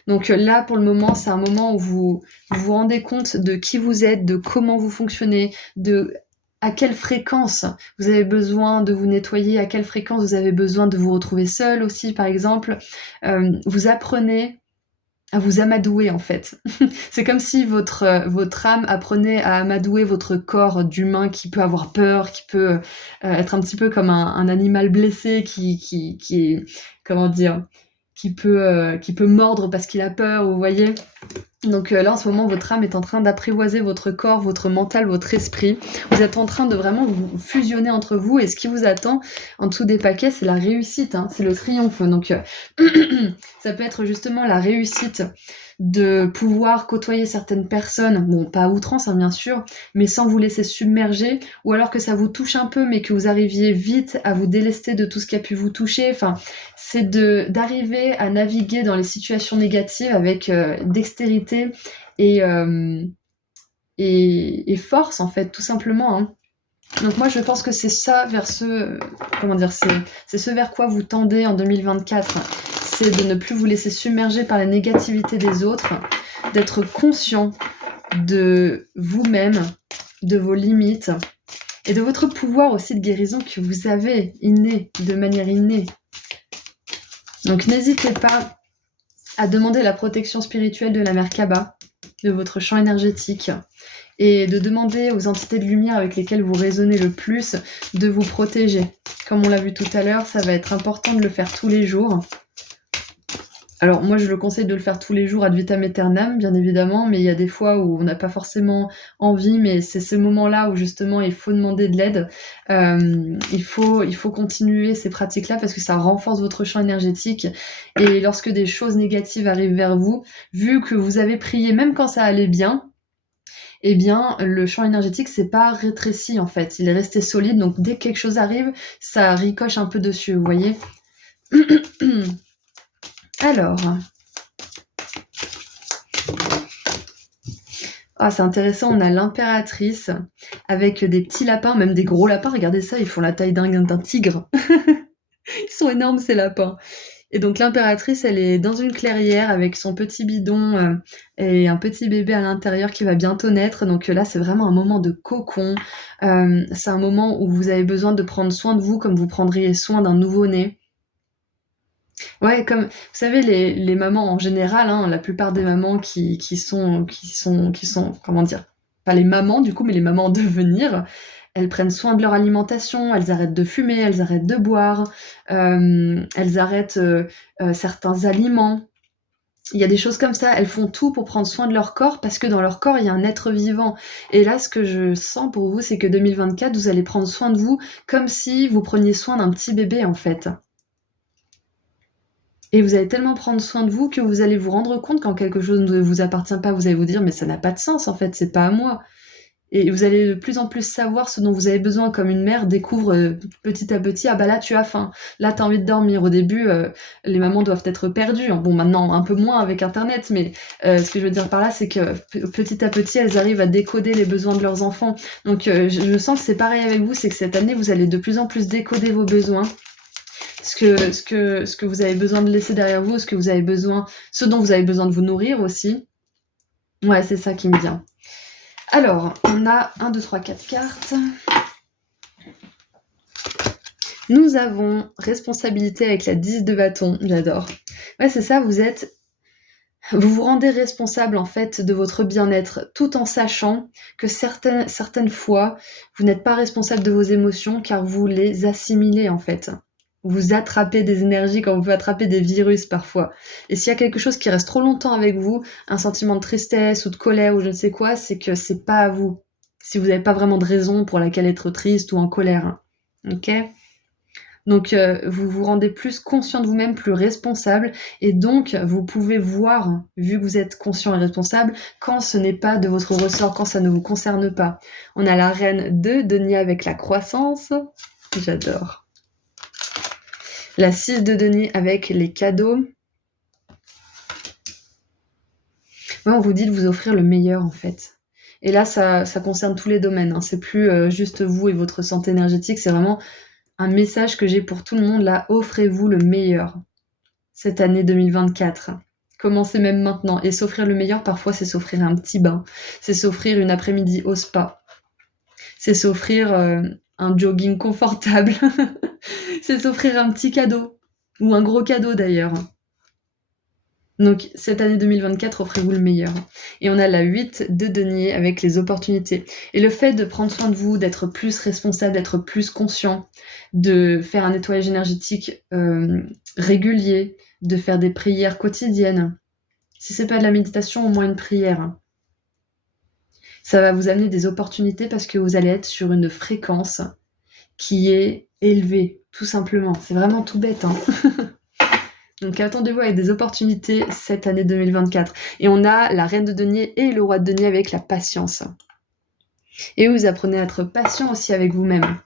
Donc là, pour le moment, c'est un moment où vous vous rendez compte de qui vous êtes, de comment vous fonctionnez, de à quelle fréquence vous avez besoin de vous nettoyer, à quelle fréquence vous avez besoin de vous retrouver seul aussi, par exemple. Vous apprenez à vous amadouer, en fait. C'est comme si votre âme apprenait à amadouer votre corps d'humain qui peut avoir peur, qui peut être un petit peu comme un animal blessé qui est, comment dire, qui peut mordre parce qu'il a peur, vous voyez. Donc là, en ce moment, votre âme est en train d'apprivoiser votre corps, votre mental, votre esprit. Vous êtes en train de vraiment vous fusionner entre vous et ce qui vous attend en dessous des paquets, c'est la réussite, hein, c'est le triomphe. Donc ça peut être justement la réussite de pouvoir côtoyer certaines personnes, bon, pas à outrance, hein, bien sûr, mais sans vous laisser submerger, ou alors que ça vous touche un peu, mais que vous arriviez vite à vous délester de tout ce qui a pu vous toucher. Enfin, c'est d'arriver à naviguer dans les situations négatives avec dextérité et, et force, en fait, tout simplement, hein. Donc moi, je pense que c'est ça vers ce... Comment dire, c'est ce vers quoi vous tendez en 2024. C'est de ne plus vous laisser submerger par la négativité des autres, d'être conscient de vous-même, de vos limites, et de votre pouvoir aussi de guérison que vous avez inné, de manière innée. Donc n'hésitez pas à demander la protection spirituelle de la Merkaba, de votre champ énergétique, et de demander aux entités de lumière avec lesquelles vous résonnez le plus de vous protéger. Comme on l'a vu tout à l'heure, ça va être important de le faire tous les jours. Alors moi je le conseille de le faire tous les jours ad vitam aeternam, bien évidemment, mais il y a des fois où on n'a pas forcément envie, mais c'est ce moment-là où justement il faut demander de l'aide. Il faut continuer ces pratiques-là parce que ça renforce votre champ énergétique. Et lorsque des choses négatives arrivent vers vous, vu que vous avez prié même quand ça allait bien, eh bien, le champ énergétique s'est pas rétréci en fait. Il est resté solide, donc dès que quelque chose arrive, ça ricoche un peu dessus, vous voyez. Alors, ah, c'est intéressant, on a l'impératrice avec des petits lapins, même des gros lapins. Regardez ça, ils font la taille d'un tigre. Ils sont énormes ces lapins. Et donc l'impératrice, elle est dans une clairière avec son petit bidon et un petit bébé à l'intérieur qui va bientôt naître. Donc là, c'est vraiment un moment de cocon. C'est un moment où vous avez besoin de prendre soin de vous comme vous prendriez soin d'un nouveau-né. Ouais, comme vous savez, les mamans en général, hein, la plupart des mamans qui sont, comment dire, pas les mamans du coup, mais les mamans en devenir, elles prennent soin de leur alimentation, elles arrêtent de fumer, elles arrêtent de boire, elles arrêtent certains aliments. Il y a des choses comme ça, elles font tout pour prendre soin de leur corps parce que dans leur corps, il y a un être vivant. Et là, ce que je sens pour vous, c'est que 2024, vous allez prendre soin de vous comme si vous preniez soin d'un petit bébé en fait. Et vous allez tellement prendre soin de vous que vous allez vous rendre compte quand quelque chose ne vous appartient pas, vous allez vous dire mais ça n'a pas de sens en fait, c'est pas à moi. Et vous allez de plus en plus savoir ce dont vous avez besoin, comme une mère découvre petit à petit, ah bah là tu as faim, là tu as envie de dormir. Au début, les mamans doivent être perdues. Bon, maintenant un peu moins avec Internet, mais ce que je veux dire par là, c'est que petit à petit, elles arrivent à décoder les besoins de leurs enfants. Donc je sens que c'est pareil avec vous, c'est que cette année, vous allez de plus en plus décoder vos besoins. Ce que vous avez besoin de laisser derrière vous, ce dont vous avez besoin de vous nourrir aussi. Ouais, c'est ça qui me vient. Alors, on a 1, 2, 3, 4 cartes. Nous avons responsabilité avec la 10 de bâton. J'adore. Ouais, c'est ça, vous vous rendez responsable en fait de votre bien-être tout en sachant que certaines fois, vous n'êtes pas responsable de vos émotions car vous les assimilez en fait. Vous attrapez des énergies comme on peut attraper des virus parfois. Et s'il y a quelque chose qui reste trop longtemps avec vous, un sentiment de tristesse ou de colère ou je ne sais quoi, c'est que c'est pas à vous. Si vous n'avez pas vraiment de raison pour laquelle être triste ou en colère. Hein. Ok ? Donc vous vous rendez plus conscient de vous-même, plus responsable, et donc vous pouvez voir, vu que vous êtes conscient et responsable, quand ce n'est pas de votre ressort, quand ça ne vous concerne pas. On a la reine de denier avec la croissance, j'adore. La 6 de denier avec les cadeaux. Ouais, on vous dit de vous offrir le meilleur en fait. Et là, ça concerne tous les domaines. Hein. C'est plus juste vous et votre santé énergétique, c'est vraiment un message que j'ai pour tout le monde là. Offrez-vous le meilleur cette année 2024. Commencez même maintenant. Et s'offrir le meilleur, parfois, c'est s'offrir un petit bain. C'est s'offrir une après-midi au spa. C'est s'offrir un jogging confortable. C'est s'offrir un petit cadeau. Ou un gros cadeau d'ailleurs. Donc cette année 2024, offrez-vous le meilleur. Et on a la 8 de denier avec les opportunités. Et le fait de prendre soin de vous, d'être plus responsable, d'être plus conscient, de faire un nettoyage énergétique régulier, de faire des prières quotidiennes, Si c'est pas de la méditation, au moins une prière. Ça va vous amener des opportunités parce que vous allez être sur une fréquence qui est élevée, tout simplement. C'est vraiment tout bête, hein. Donc attendez-vous avec des opportunités cette année 2024. Et on a la reine de denier et le roi de denier avec la patience. Et vous apprenez à être patient aussi avec vous-même.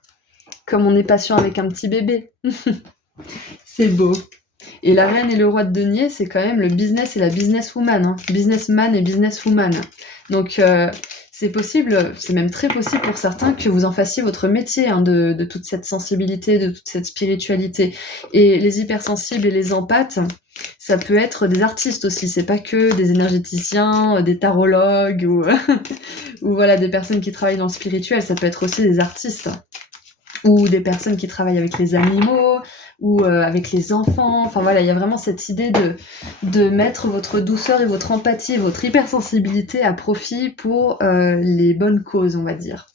Comme on est patient avec un petit bébé. C'est beau. Et la reine et le roi de denier, c'est quand même le business et la businesswoman. Hein. Businessman et businesswoman. Donc c'est possible, c'est même très possible pour certains que vous en fassiez votre métier hein, de toute cette sensibilité, de toute cette spiritualité. Et les hypersensibles et les empathes, ça peut être des artistes aussi. C'est pas que des énergéticiens, des tarologues ou, ou voilà, des personnes qui travaillent dans le spirituel. Ça peut être aussi des artistes ou des personnes qui travaillent avec les animaux, ou avec les enfants. Enfin voilà, il y a vraiment cette idée de mettre votre douceur et votre empathie, votre hypersensibilité à profit pour les bonnes causes, on va dire.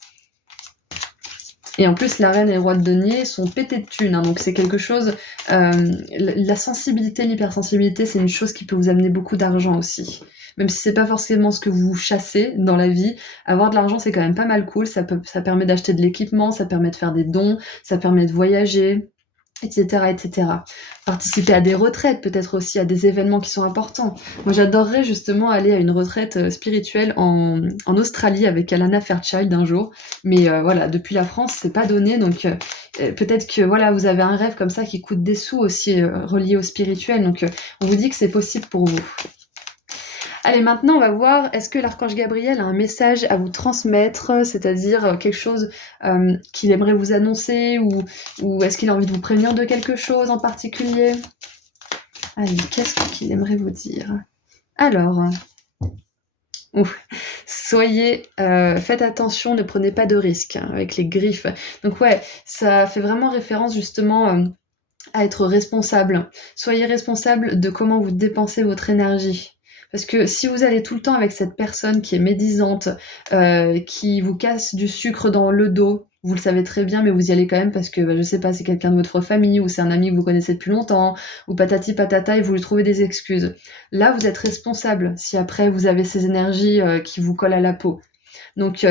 Et en plus, la reine et le roi de denier sont pétés de thunes, hein, donc c'est quelque chose... la sensibilité, l'hypersensibilité, c'est une chose qui peut vous amener beaucoup d'argent aussi. Même si c'est pas forcément ce que vous chassez dans la vie, avoir de l'argent, c'est quand même pas mal cool. Ça permet d'acheter de l'équipement, ça permet de faire des dons, ça permet de voyager, etc., etc. Participer à des retraites, peut-être aussi à des événements qui sont importants. Moi, j'adorerais justement aller à une retraite spirituelle en Australie avec Alana Fairchild un jour. Mais voilà, depuis la France, c'est pas donné. Donc peut-être que voilà, vous avez un rêve comme ça qui coûte des sous aussi relié au spirituel. Donc on vous dit que c'est possible pour vous. Allez, maintenant, on va voir, est-ce que l'archange Gabriel a un message à vous transmettre, c'est-à-dire quelque chose qu'il aimerait vous annoncer, ou est-ce qu'il a envie de vous prévenir de quelque chose en particulier? Allez, qu'est-ce qu'il aimerait vous dire? Alors, faites attention, ne prenez pas de risques hein, avec les griffes. Donc ouais, ça fait vraiment référence justement à être responsable. Soyez responsable de comment vous dépensez votre énergie. Parce que si vous allez tout le temps avec cette personne qui est médisante, qui vous casse du sucre dans le dos, vous le savez très bien, mais vous y allez quand même parce que, je sais pas, c'est quelqu'un de votre famille ou c'est un ami que vous connaissez depuis longtemps, ou patati patata et vous lui trouvez des excuses. Là, vous êtes responsable si après vous avez ces énergies qui vous collent à la peau. Donc,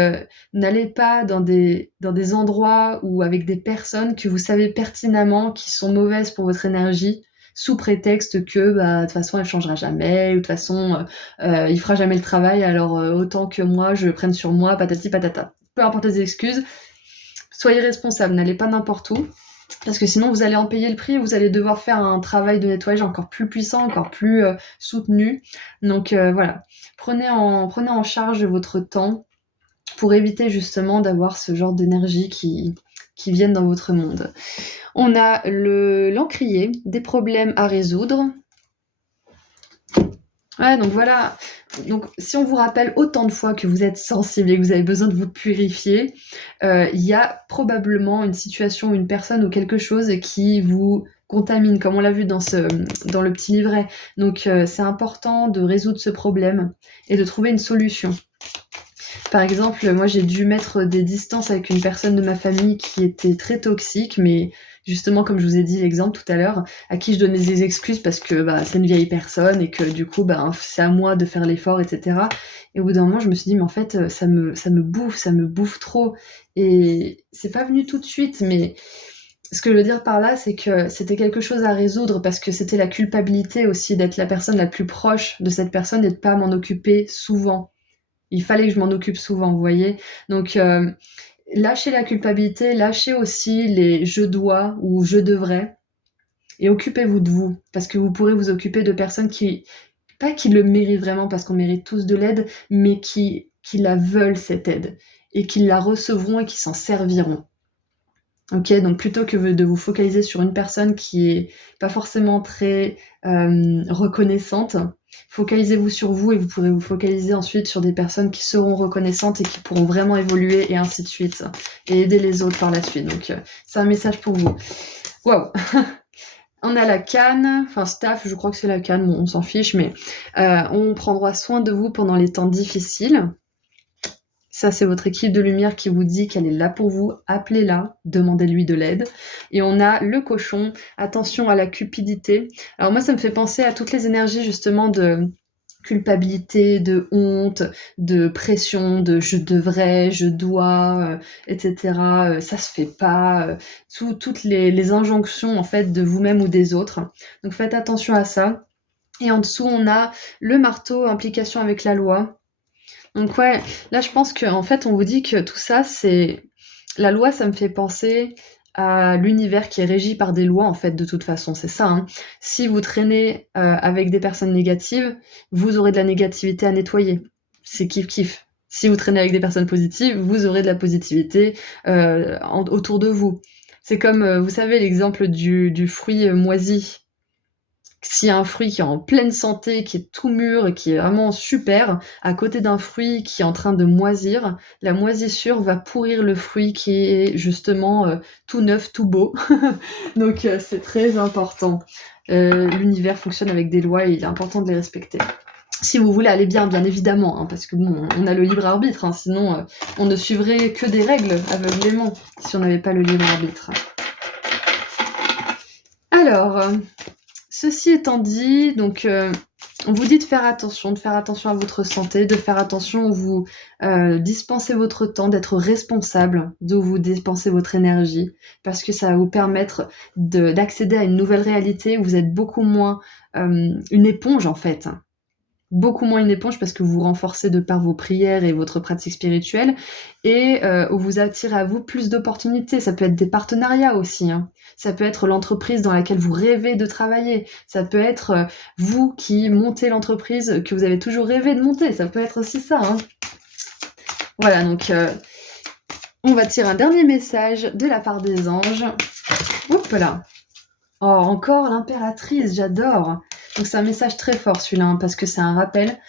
n'allez pas dans des endroits ou avec des personnes que vous savez pertinemment qui sont mauvaises pour votre énergie, sous prétexte que de toute façon elle changera jamais, ou de toute façon il fera jamais le travail, alors autant que moi je prenne sur moi, patati patata. Peu importe les excuses, soyez responsable, n'allez pas n'importe où. Parce que sinon, vous allez en payer le prix, vous allez devoir faire un travail de nettoyage encore plus puissant, encore plus soutenu. Donc voilà, prenez en charge votre temps pour éviter justement d'avoir ce genre d'énergie qui viennent dans votre monde. On a l'encrier, des problèmes à résoudre. Ouais, donc voilà. Donc, si on vous rappelle autant de fois que vous êtes sensible et que vous avez besoin de vous purifier, il y a probablement une situation, une personne ou quelque chose qui vous contamine, comme on l'a vu dans le petit livret. Donc, c'est important de résoudre ce problème et de trouver une solution. Par exemple, moi j'ai dû mettre des distances avec une personne de ma famille qui était très toxique, mais justement, comme je vous ai dit l'exemple tout à l'heure, à qui je donnais des excuses parce que c'est une vieille personne et que du coup, c'est à moi de faire l'effort, etc. Et au bout d'un moment, je me suis dit, mais en fait, ça me bouffe trop. Et c'est pas venu tout de suite, mais ce que je veux dire par là, c'est que c'était quelque chose à résoudre parce que c'était la culpabilité aussi d'être la personne la plus proche de cette personne et de pas m'en occuper souvent. Il fallait que je m'en occupe souvent, vous voyez? Donc, lâchez la culpabilité, lâchez aussi les «je dois» ou «je devrais» et occupez-vous de vous. Parce que vous pourrez vous occuper de personnes qui pas qui le méritent vraiment, parce qu'on mérite tous de l'aide, mais qui la veulent cette aide et qui la recevront et qui s'en serviront. OK? Donc plutôt que de vous focaliser sur une personne qui est pas forcément très, reconnaissante, focalisez-vous sur vous et vous pourrez vous focaliser ensuite sur des personnes qui seront reconnaissantes et qui pourront vraiment évoluer et ainsi de suite et aider les autres par la suite. Donc c'est un message pour vous. Waouh! On a la canne, enfin staff, je crois que c'est la canne, bon on s'en fiche, mais on prendra soin de vous pendant les temps difficiles. Ça, c'est votre équipe de lumière qui vous dit qu'elle est là pour vous. Appelez-la, demandez-lui de l'aide. Et on a le cochon, attention à la cupidité. Alors moi, ça me fait penser à toutes les énergies justement culpabilité, de honte, de pression, de je devrais, je dois, etc. Ça se fait pas, toutes les injonctions en fait de vous-même ou des autres. Donc faites attention à ça. Et en dessous, on a le marteau, implication avec la loi. Donc ouais, là je pense qu'en fait on vous dit que tout ça c'est... La loi, ça me fait penser à l'univers qui est régi par des lois en fait de toute façon, c'est ça, hein. Si vous traînez avec des personnes négatives, vous aurez de la négativité à nettoyer. C'est kiff kiff. Si vous traînez avec des personnes positives, vous aurez de la positivité autour de vous. C'est comme, vous savez, l'exemple du fruit moisi. S'il y a un fruit qui est en pleine santé, qui est tout mûr et qui est vraiment super, à côté d'un fruit qui est en train de moisir, la moisissure va pourrir le fruit qui est justement tout neuf, tout beau. Donc c'est très important. L'univers fonctionne avec des lois et il est important de les respecter. Si vous voulez aller bien, bien évidemment, hein, parce que bon, on a le libre arbitre, hein, sinon on ne suivrait que des règles aveuglément si on n'avait pas le libre arbitre. Alors, ceci étant dit, donc on vous dit de faire attention à votre santé, de faire attention où vous dispensez votre temps, d'être responsable d'où vous dépensez votre énergie, parce que ça va vous permettre d'accéder à une nouvelle réalité où vous êtes beaucoup moins une éponge en fait. Beaucoup moins une éponge parce que vous vous renforcez de par vos prières et votre pratique spirituelle et où vous attirez à vous plus d'opportunités. Ça peut être des partenariats aussi, hein. Ça peut être l'entreprise dans laquelle vous rêvez de travailler. Ça peut être vous qui montez l'entreprise que vous avez toujours rêvé de monter. Ça peut être aussi ça, hein. Voilà, donc on va tirer un dernier message de la part des anges. Hop là. Oh, encore l'impératrice, j'adore. Donc c'est un message très fort celui-là, hein, parce que c'est un rappel.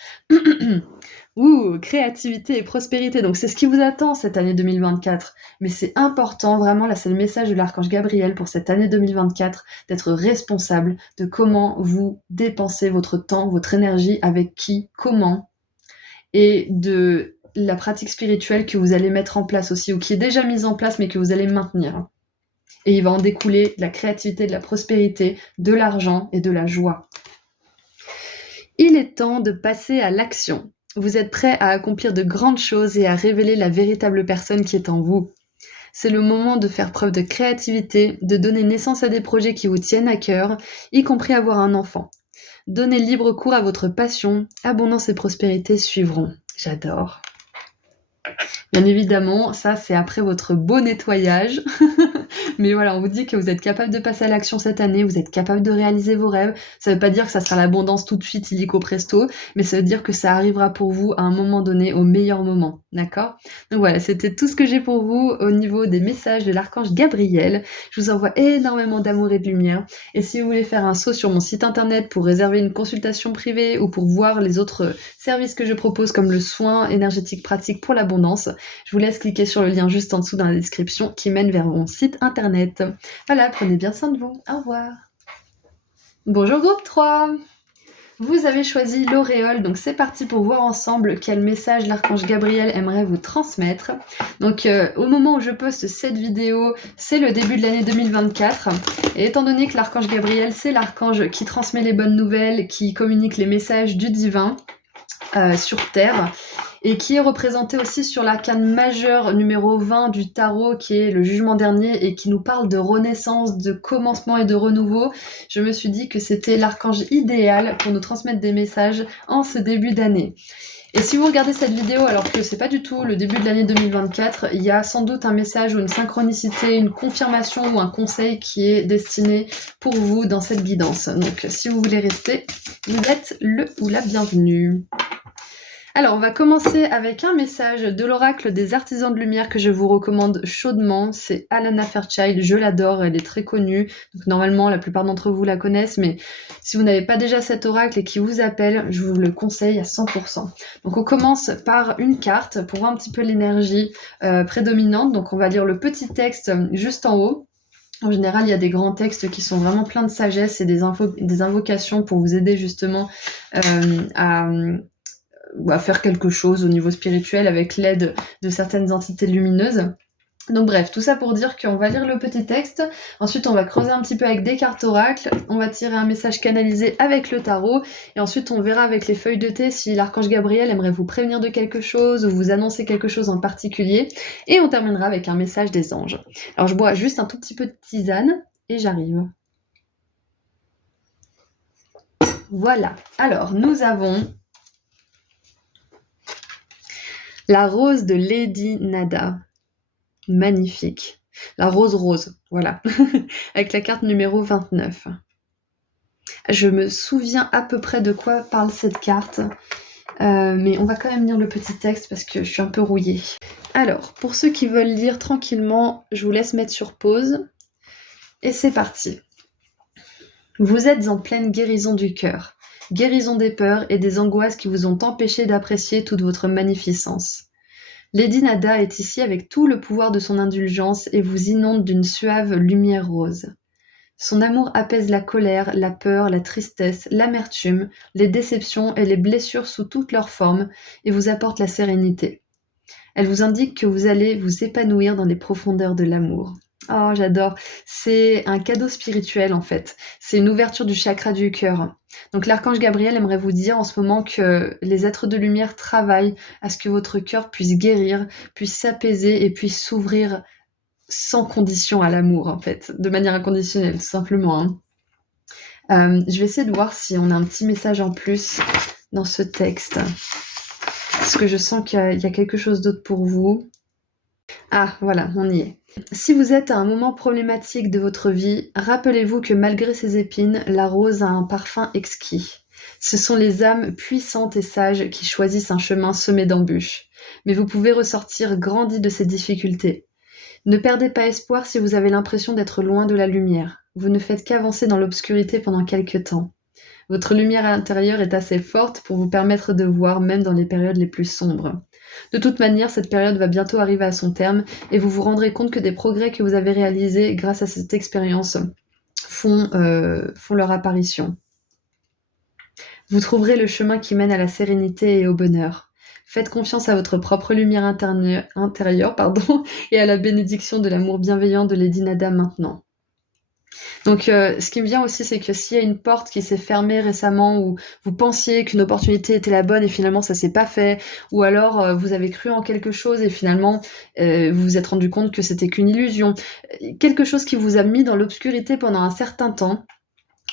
Ouh, créativité et prospérité. Donc c'est ce qui vous attend cette année 2024. Mais c'est important, vraiment, là c'est le message de l'archange Gabriel pour cette année 2024, d'être responsable de comment vous dépensez votre temps, votre énergie, avec qui, comment, et de la pratique spirituelle que vous allez mettre en place aussi, ou qui est déjà mise en place mais que vous allez maintenir. Et il va en découler de la créativité, de la prospérité, de l'argent et de la joie. Il est temps de passer à l'action. Vous êtes prêts à accomplir de grandes choses et à révéler la véritable personne qui est en vous. C'est le moment de faire preuve de créativité, de donner naissance à des projets qui vous tiennent à cœur, y compris avoir un enfant. Donnez libre cours à votre passion, abondance et prospérité suivront. J'adore. Bien évidemment, ça c'est après votre beau nettoyage. Mais voilà, on vous dit que vous êtes capable de passer à l'action cette année, vous êtes capable de réaliser vos rêves. Ça veut pas dire que ça sera l'abondance tout de suite, illico presto, mais ça veut dire que ça arrivera pour vous à un moment donné, au meilleur moment. D'accord ? Donc voilà, c'était tout ce que j'ai pour vous au niveau des messages de l'archange Gabriel. Je vous envoie énormément d'amour et de lumière. Et si vous voulez faire un saut sur mon site internet pour réserver une consultation privée ou pour voir les autres services que je propose comme le soin énergétique pratique pour l'abondance, je vous laisse cliquer sur le lien juste en dessous dans la description qui mène vers mon site internet. Voilà, prenez bien soin de vous. Au revoir. Bonjour groupe 3. Vous avez choisi l'auréole, donc c'est parti pour voir ensemble quel message l'archange Gabriel aimerait vous transmettre. Donc au moment où je poste cette vidéo, c'est le début de l'année 2024. Et étant donné que l'archange Gabriel, c'est l'archange qui transmet les bonnes nouvelles, qui communique les messages du divin sur Terre, et qui est représenté aussi sur l'arcane majeur numéro 20 du tarot, qui est le jugement dernier, et qui nous parle de renaissance, de commencement et de renouveau. Je me suis dit que c'était l'archange idéal pour nous transmettre des messages en ce début d'année. Et si vous regardez cette vidéo alors que c'est pas du tout le début de l'année 2024, il y a sans doute un message ou une synchronicité, une confirmation ou un conseil qui est destiné pour vous dans cette guidance. Donc si vous voulez rester, vous êtes le ou la bienvenue. Alors, on va commencer avec un message de l'oracle des artisans de lumière que je vous recommande chaudement. C'est Alana Fairchild, je l'adore, elle est très connue. Donc normalement, la plupart d'entre vous la connaissent, mais si vous n'avez pas déjà cet oracle et qui vous appelle, je vous le conseille à 100%. Donc on commence par une carte pour voir un petit peu l'énergie prédominante. Donc on va lire le petit texte juste en haut. En général, il y a des grands textes qui sont vraiment pleins de sagesse et des invocations pour vous aider justement à faire quelque chose au niveau spirituel avec l'aide de certaines entités lumineuses. Donc bref, tout ça pour dire qu'on va lire le petit texte, ensuite on va creuser un petit peu avec des cartes oracles, on va tirer un message canalisé avec le tarot, et ensuite on verra avec les feuilles de thé si l'archange Gabriel aimerait vous prévenir de quelque chose ou vous annoncer quelque chose en particulier, et on terminera avec un message des anges. Alors je bois juste un tout petit peu de tisane, et j'arrive. Voilà, alors nous avons la rose de Lady Nada. Magnifique. La rose, voilà. Avec la carte numéro 29. Je me souviens à peu près de quoi parle cette carte, mais on va quand même lire le petit texte parce que je suis un peu rouillée. Alors, pour ceux qui veulent lire tranquillement, je vous laisse mettre sur pause. Et c'est parti. Vous êtes en pleine guérison du cœur, guérison des peurs et des angoisses qui vous ont empêché d'apprécier toute votre magnificence. Lady Nada est ici avec tout le pouvoir de son indulgence et vous inonde d'une suave lumière rose. Son amour apaise la colère, la peur, la tristesse, l'amertume, les déceptions et les blessures sous toutes leurs formes et vous apporte la sérénité. Elle vous indique que vous allez vous épanouir dans les profondeurs de l'amour. Oh, j'adore. C'est un cadeau spirituel en fait. C'est une ouverture du chakra du cœur. Donc l'archange Gabriel aimerait vous dire en ce moment que les êtres de lumière travaillent à ce que votre cœur puisse guérir, puisse s'apaiser et puisse s'ouvrir sans condition à l'amour en fait, de manière inconditionnelle tout simplement. Je vais essayer de voir si on a un petit message en plus dans ce texte. Parce que je sens qu'il y a quelque chose d'autre pour vous. Ah, voilà, on y est. Si vous êtes à un moment problématique de votre vie, rappelez-vous que malgré ses épines, la rose a un parfum exquis. Ce sont les âmes puissantes et sages qui choisissent un chemin semé d'embûches. Mais vous pouvez ressortir grandi de ces difficultés. Ne perdez pas espoir si vous avez l'impression d'être loin de la lumière. Vous ne faites qu'avancer dans l'obscurité pendant quelque temps. Votre lumière intérieure est assez forte pour vous permettre de voir même dans les périodes les plus sombres. De toute manière, cette période va bientôt arriver à son terme et vous vous rendrez compte que des progrès que vous avez réalisés grâce à cette expérience font leur apparition. Vous trouverez le chemin qui mène à la sérénité et au bonheur. Faites confiance à votre propre lumière intérieure et à la bénédiction de l'amour bienveillant de Lady Nada maintenant. Donc, ce qui me vient aussi, c'est que s'il y a une porte qui s'est fermée récemment où vous pensiez qu'une opportunité était la bonne et finalement ça s'est pas fait, ou alors vous avez cru en quelque chose et finalement vous vous êtes rendu compte que c'était qu'une illusion, quelque chose qui vous a mis dans l'obscurité pendant un certain temps,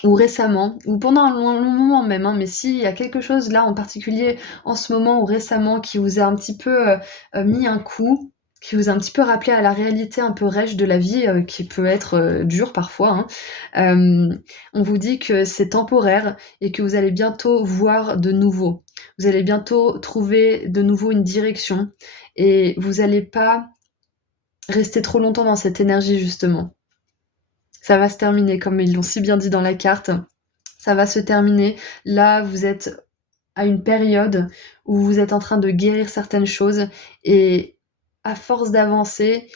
ou récemment, ou pendant un long moment même, mais s'il y a quelque chose là en particulier en ce moment ou récemment qui vous a un petit peu mis un coup, qui vous a un petit peu rappelé à la réalité un peu rêche de la vie, qui peut être dure parfois, on vous dit que c'est temporaire et que vous allez bientôt voir de nouveau. Vous allez bientôt trouver de nouveau une direction et vous n'allez pas rester trop longtemps dans cette énergie justement. Ça va se terminer, comme ils l'ont si bien dit dans la carte. Ça va se terminer. Là, vous êtes à une période où vous êtes en train de guérir certaines choses et à force d'avancer,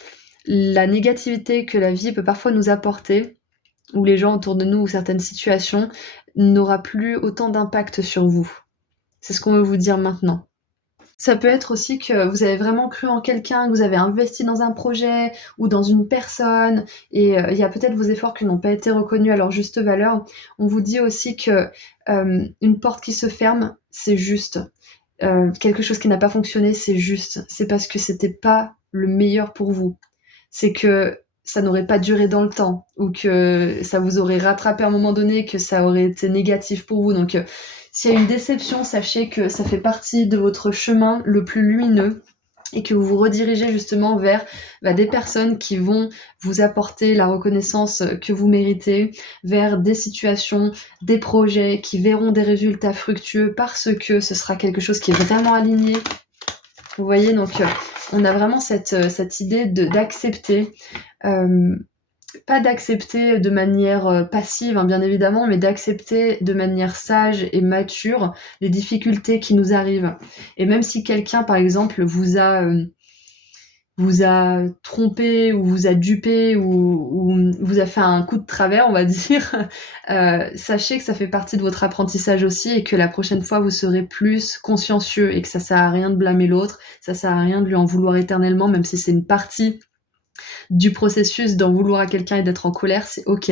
la négativité que la vie peut parfois nous apporter, ou les gens autour de nous, ou certaines situations, n'aura plus autant d'impact sur vous. C'est ce qu'on veut vous dire maintenant. Ça peut être aussi que vous avez vraiment cru en quelqu'un, que vous avez investi dans un projet ou dans une personne et il y a peut-être vos efforts qui n'ont pas été reconnus à leur juste valeur. On vous dit aussi que une porte qui se ferme, c'est juste. Quelque chose qui n'a pas fonctionné, c'est juste. C'est parce que c'était pas le meilleur pour vous. C'est que ça n'aurait pas duré dans le temps ou que ça vous aurait rattrapé à un moment donné, que ça aurait été négatif pour vous. Donc s'il y a une déception, sachez que ça fait partie de votre chemin le plus lumineux et que vous vous redirigez justement vers des personnes qui vont vous apporter la reconnaissance que vous méritez, vers des situations, des projets qui verront des résultats fructueux parce que ce sera quelque chose qui est vraiment aligné. Vous voyez, donc on a vraiment cette idée d'accepter, pas d'accepter de manière passive, bien évidemment, mais d'accepter de manière sage et mature les difficultés qui nous arrivent. Et même si quelqu'un, par exemple, vous a trompé ou vous a dupé ou vous a fait un coup de travers, on va dire, sachez que ça fait partie de votre apprentissage aussi et que la prochaine fois, vous serez plus consciencieux et que ça sert à rien de blâmer l'autre, ça sert à rien de lui en vouloir éternellement, même si c'est une partie du processus d'en vouloir à quelqu'un et d'être en colère, c'est ok,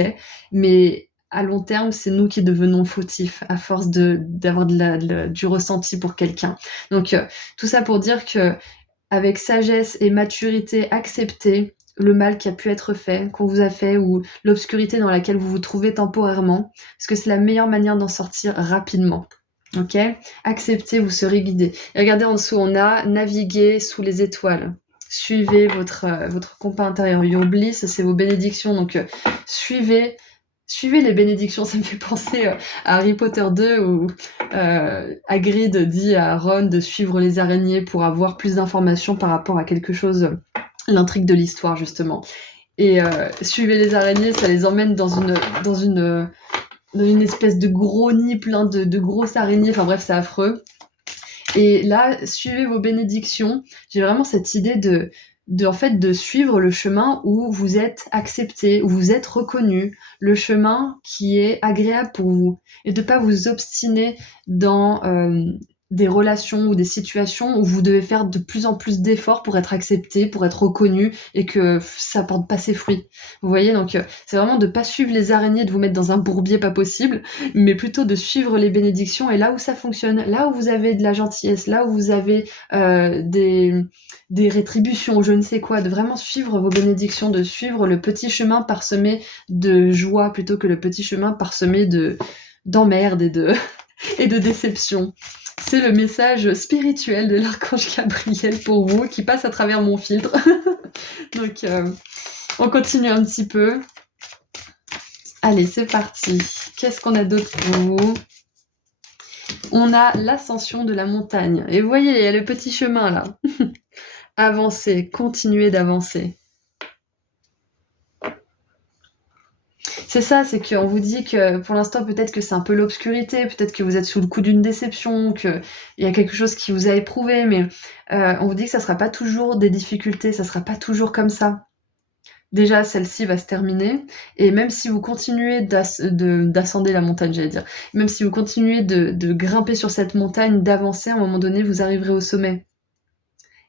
mais à long terme, c'est nous qui devenons fautifs à force d'avoir du ressenti pour quelqu'un. Donc, tout ça pour dire que avec sagesse et maturité, acceptez le mal qui a pu être fait, qu'on vous a fait, ou l'obscurité dans laquelle vous vous trouvez temporairement, parce que c'est la meilleure manière d'en sortir rapidement. Ok? Acceptez, vous serez guidé. Et regardez en dessous, on a naviguer sous les étoiles. Suivez votre compas intérieur. Your bliss, c'est vos bénédictions. Donc, suivez les bénédictions. Ça me fait penser à Harry Potter 2 où Hagrid dit à Ron de suivre les araignées pour avoir plus d'informations par rapport à quelque chose, l'intrigue de l'histoire justement. Et suivez les araignées, ça les emmène dans une espèce de gros nid plein de grosses araignées. Enfin bref, c'est affreux. Et là, suivez vos bénédictions. J'ai vraiment cette idée en fait, de suivre le chemin où vous êtes accepté, où vous êtes reconnu, le chemin qui est agréable pour vous. Et de pas vous obstiner dans des relations ou des situations où vous devez faire de plus en plus d'efforts pour être accepté, pour être reconnu, et que ça porte pas ses fruits. Vous voyez, donc c'est vraiment de pas suivre les araignées, de vous mettre dans un bourbier pas possible, mais plutôt de suivre les bénédictions, et là où ça fonctionne, là où vous avez de la gentillesse, là où vous avez des rétributions, je ne sais quoi, de vraiment suivre vos bénédictions, de suivre le petit chemin parsemé de joie plutôt que le petit chemin parsemé d'emmerde et de déception. C'est le message spirituel de l'archange Gabriel pour vous, qui passe à travers mon filtre. Donc, on continue un petit peu. Allez, c'est parti. Qu'est-ce qu'on a d'autre pour vous? On a l'ascension de la montagne. Et vous voyez, il y a le petit chemin là. Avancez, continuez d'avancer. C'est ça, c'est qu'on vous dit que pour l'instant, peut-être que c'est un peu l'obscurité, peut-être que vous êtes sous le coup d'une déception, qu'il y a quelque chose qui vous a éprouvé, mais on vous dit que ça sera pas toujours des difficultés, ça sera pas toujours comme ça. Déjà, celle-ci va se terminer, et même si vous continuez d'ascender la montagne, j'allais dire, même si vous continuez de grimper sur cette montagne, d'avancer, à un moment donné, vous arriverez au sommet.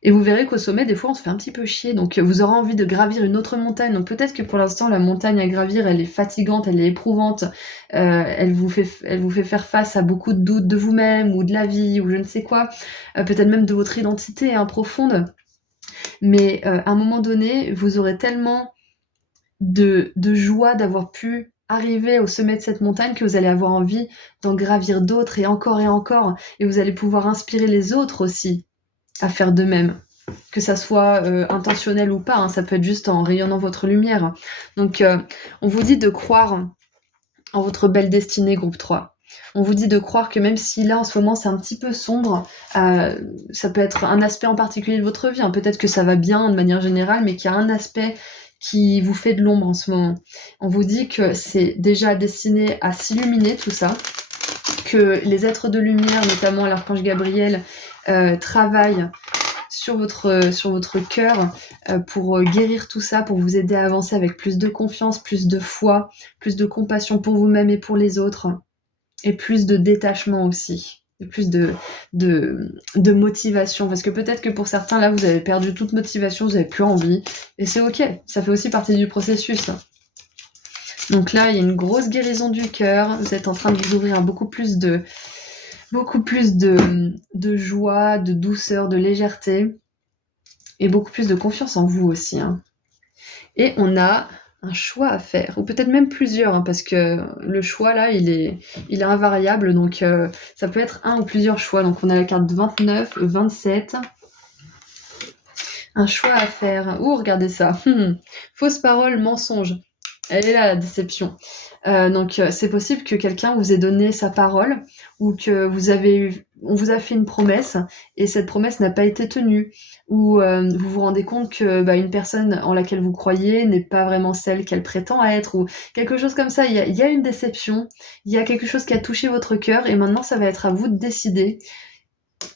Et vous verrez qu'au sommet, des fois, on se fait un petit peu chier, donc vous aurez envie de gravir une autre montagne. Donc peut-être que pour l'instant, la montagne à gravir, elle est fatigante, elle est éprouvante, elle vous fait faire face à beaucoup de doutes de vous-même, ou de la vie, ou je ne sais quoi, peut-être même de votre identité profonde. Mais à un moment donné, vous aurez tellement de joie d'avoir pu arriver au sommet de cette montagne que vous allez avoir envie d'en gravir d'autres, et encore, et vous allez pouvoir inspirer les autres aussi à faire de même, que ça soit intentionnel ou pas, ça peut être juste en rayonnant votre lumière. Donc on vous dit de croire en votre belle destinée, groupe 3. On vous dit de croire que même si là en ce moment c'est un petit peu sombre, ça peut être un aspect en particulier de votre vie, peut-être que ça va bien de manière générale, mais qu'il y a un aspect qui vous fait de l'ombre en ce moment. On vous dit que c'est déjà destiné à s'illuminer tout ça, que les êtres de lumière, notamment l'archange Gabriel, travaillent sur votre cœur pour guérir tout ça, pour vous aider à avancer avec plus de confiance, plus de foi, plus de compassion pour vous-même et pour les autres, et plus de détachement aussi, et plus de motivation, parce que peut-être que pour certains, là, vous avez perdu toute motivation, vous n'avez plus envie, et c'est ok, ça fait aussi partie du processus. Donc là, il y a une grosse guérison du cœur, vous êtes en train de vous ouvrir à beaucoup plus de joie, de douceur, de légèreté, et beaucoup plus de confiance en vous aussi. Et on a un choix à faire, ou peut-être même plusieurs, parce que le choix là, il est invariable, donc ça peut être un ou plusieurs choix. Donc on a la carte 29, 27. Un choix à faire. Ouh, regardez ça. Fausse parole, mensonge. Elle est là, la déception. Donc c'est possible que quelqu'un vous ait donné sa parole, ou que on vous a fait une promesse et cette promesse n'a pas été tenue, ou vous vous rendez compte que une personne en laquelle vous croyez n'est pas vraiment celle qu'elle prétend être, ou quelque chose comme ça. Il y a une déception, il y a quelque chose qui a touché votre cœur, et maintenant ça va être à vous de décider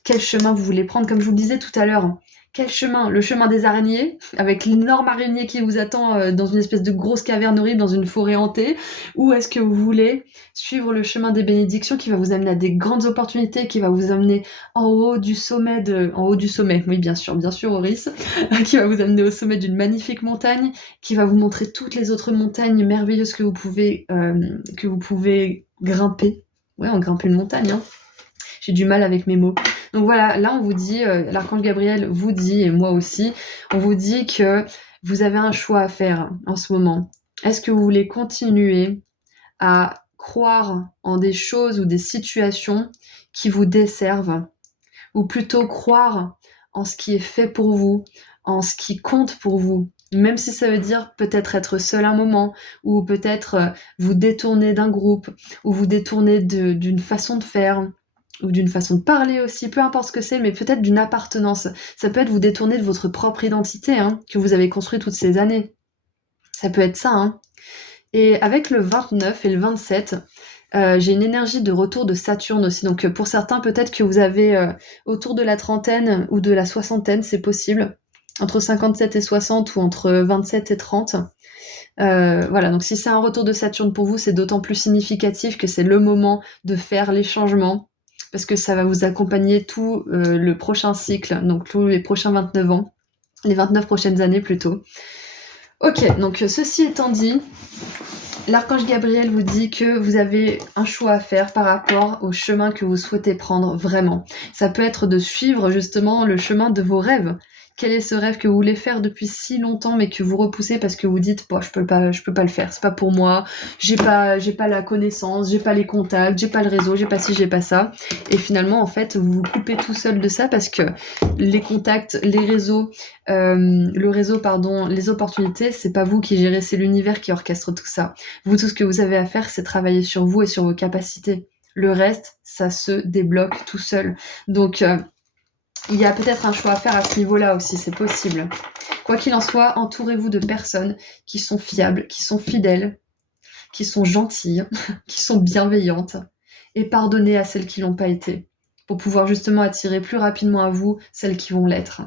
quel chemin vous voulez prendre. Comme je vous le disais tout à l'heure, Quel chemin? Le chemin des araignées, avec l'énorme araignée qui vous attend dans une espèce de grosse caverne horrible, dans une forêt hantée? Ou est-ce que vous voulez suivre le chemin des bénédictions qui va vous amener à des grandes opportunités, qui va vous amener en haut du sommet oui bien sûr, Oris, qui va vous amener au sommet d'une magnifique montagne, qui va vous montrer toutes les autres montagnes merveilleuses que vous pouvez grimper. Ouais, on grimpe une montagne, hein. J'ai du mal avec mes mots. Donc voilà, là on vous dit, l'archange Gabriel vous dit, et moi aussi, on vous dit que vous avez un choix à faire en ce moment. Est-ce que vous voulez continuer à croire en des choses ou des situations qui vous desservent, ou plutôt croire en ce qui est fait pour vous, en ce qui compte pour vous, même si ça veut dire peut-être être seul un moment, ou peut-être vous détourner d'un groupe, ou vous détourner d'une façon de faire, ou d'une façon de parler aussi, peu importe ce que c'est, mais peut-être d'une appartenance. Ça peut être vous détourner de votre propre identité, hein, que vous avez construite toutes ces années. Ça peut être ça, hein. Et avec le 29 et le 27, j'ai une énergie de retour de Saturne aussi. Donc pour certains, peut-être que vous avez autour de la trentaine ou de la soixantaine, c'est possible. Entre 57 et 60 ou entre 27 et 30. Voilà, donc si c'est un retour de Saturne pour vous, c'est d'autant plus significatif que c'est le moment de faire les changements, parce que ça va vous accompagner tout le prochain cycle, donc tous les prochains 29 ans, les 29 prochaines années plutôt. Ok, donc ceci étant dit, l'archange Gabriel vous dit que vous avez un choix à faire par rapport au chemin que vous souhaitez prendre vraiment. Ça peut être de suivre justement le chemin de vos rêves. Quel est ce rêve que vous voulez faire depuis si longtemps mais que vous repoussez parce que vous dites bon, je peux pas le faire, c'est pas pour moi, j'ai pas la connaissance, j'ai pas les contacts, j'ai pas le réseau, j'ai pas ci, j'ai pas ça. Et finalement en fait vous vous coupez tout seul de ça parce que les contacts, les réseaux, les opportunités, c'est pas vous qui gérez, c'est l'univers qui orchestre tout ça. Vous, tout ce que vous avez à faire, c'est travailler sur vous et sur vos capacités. Le reste, ça se débloque tout seul. Donc, il y a peut-être un choix à faire à ce niveau-là aussi, c'est possible. Quoi qu'il en soit, entourez-vous de personnes qui sont fiables, qui sont fidèles, qui sont gentilles, qui sont bienveillantes, et pardonnez à celles qui l'ont pas été, pour pouvoir justement attirer plus rapidement à vous celles qui vont l'être.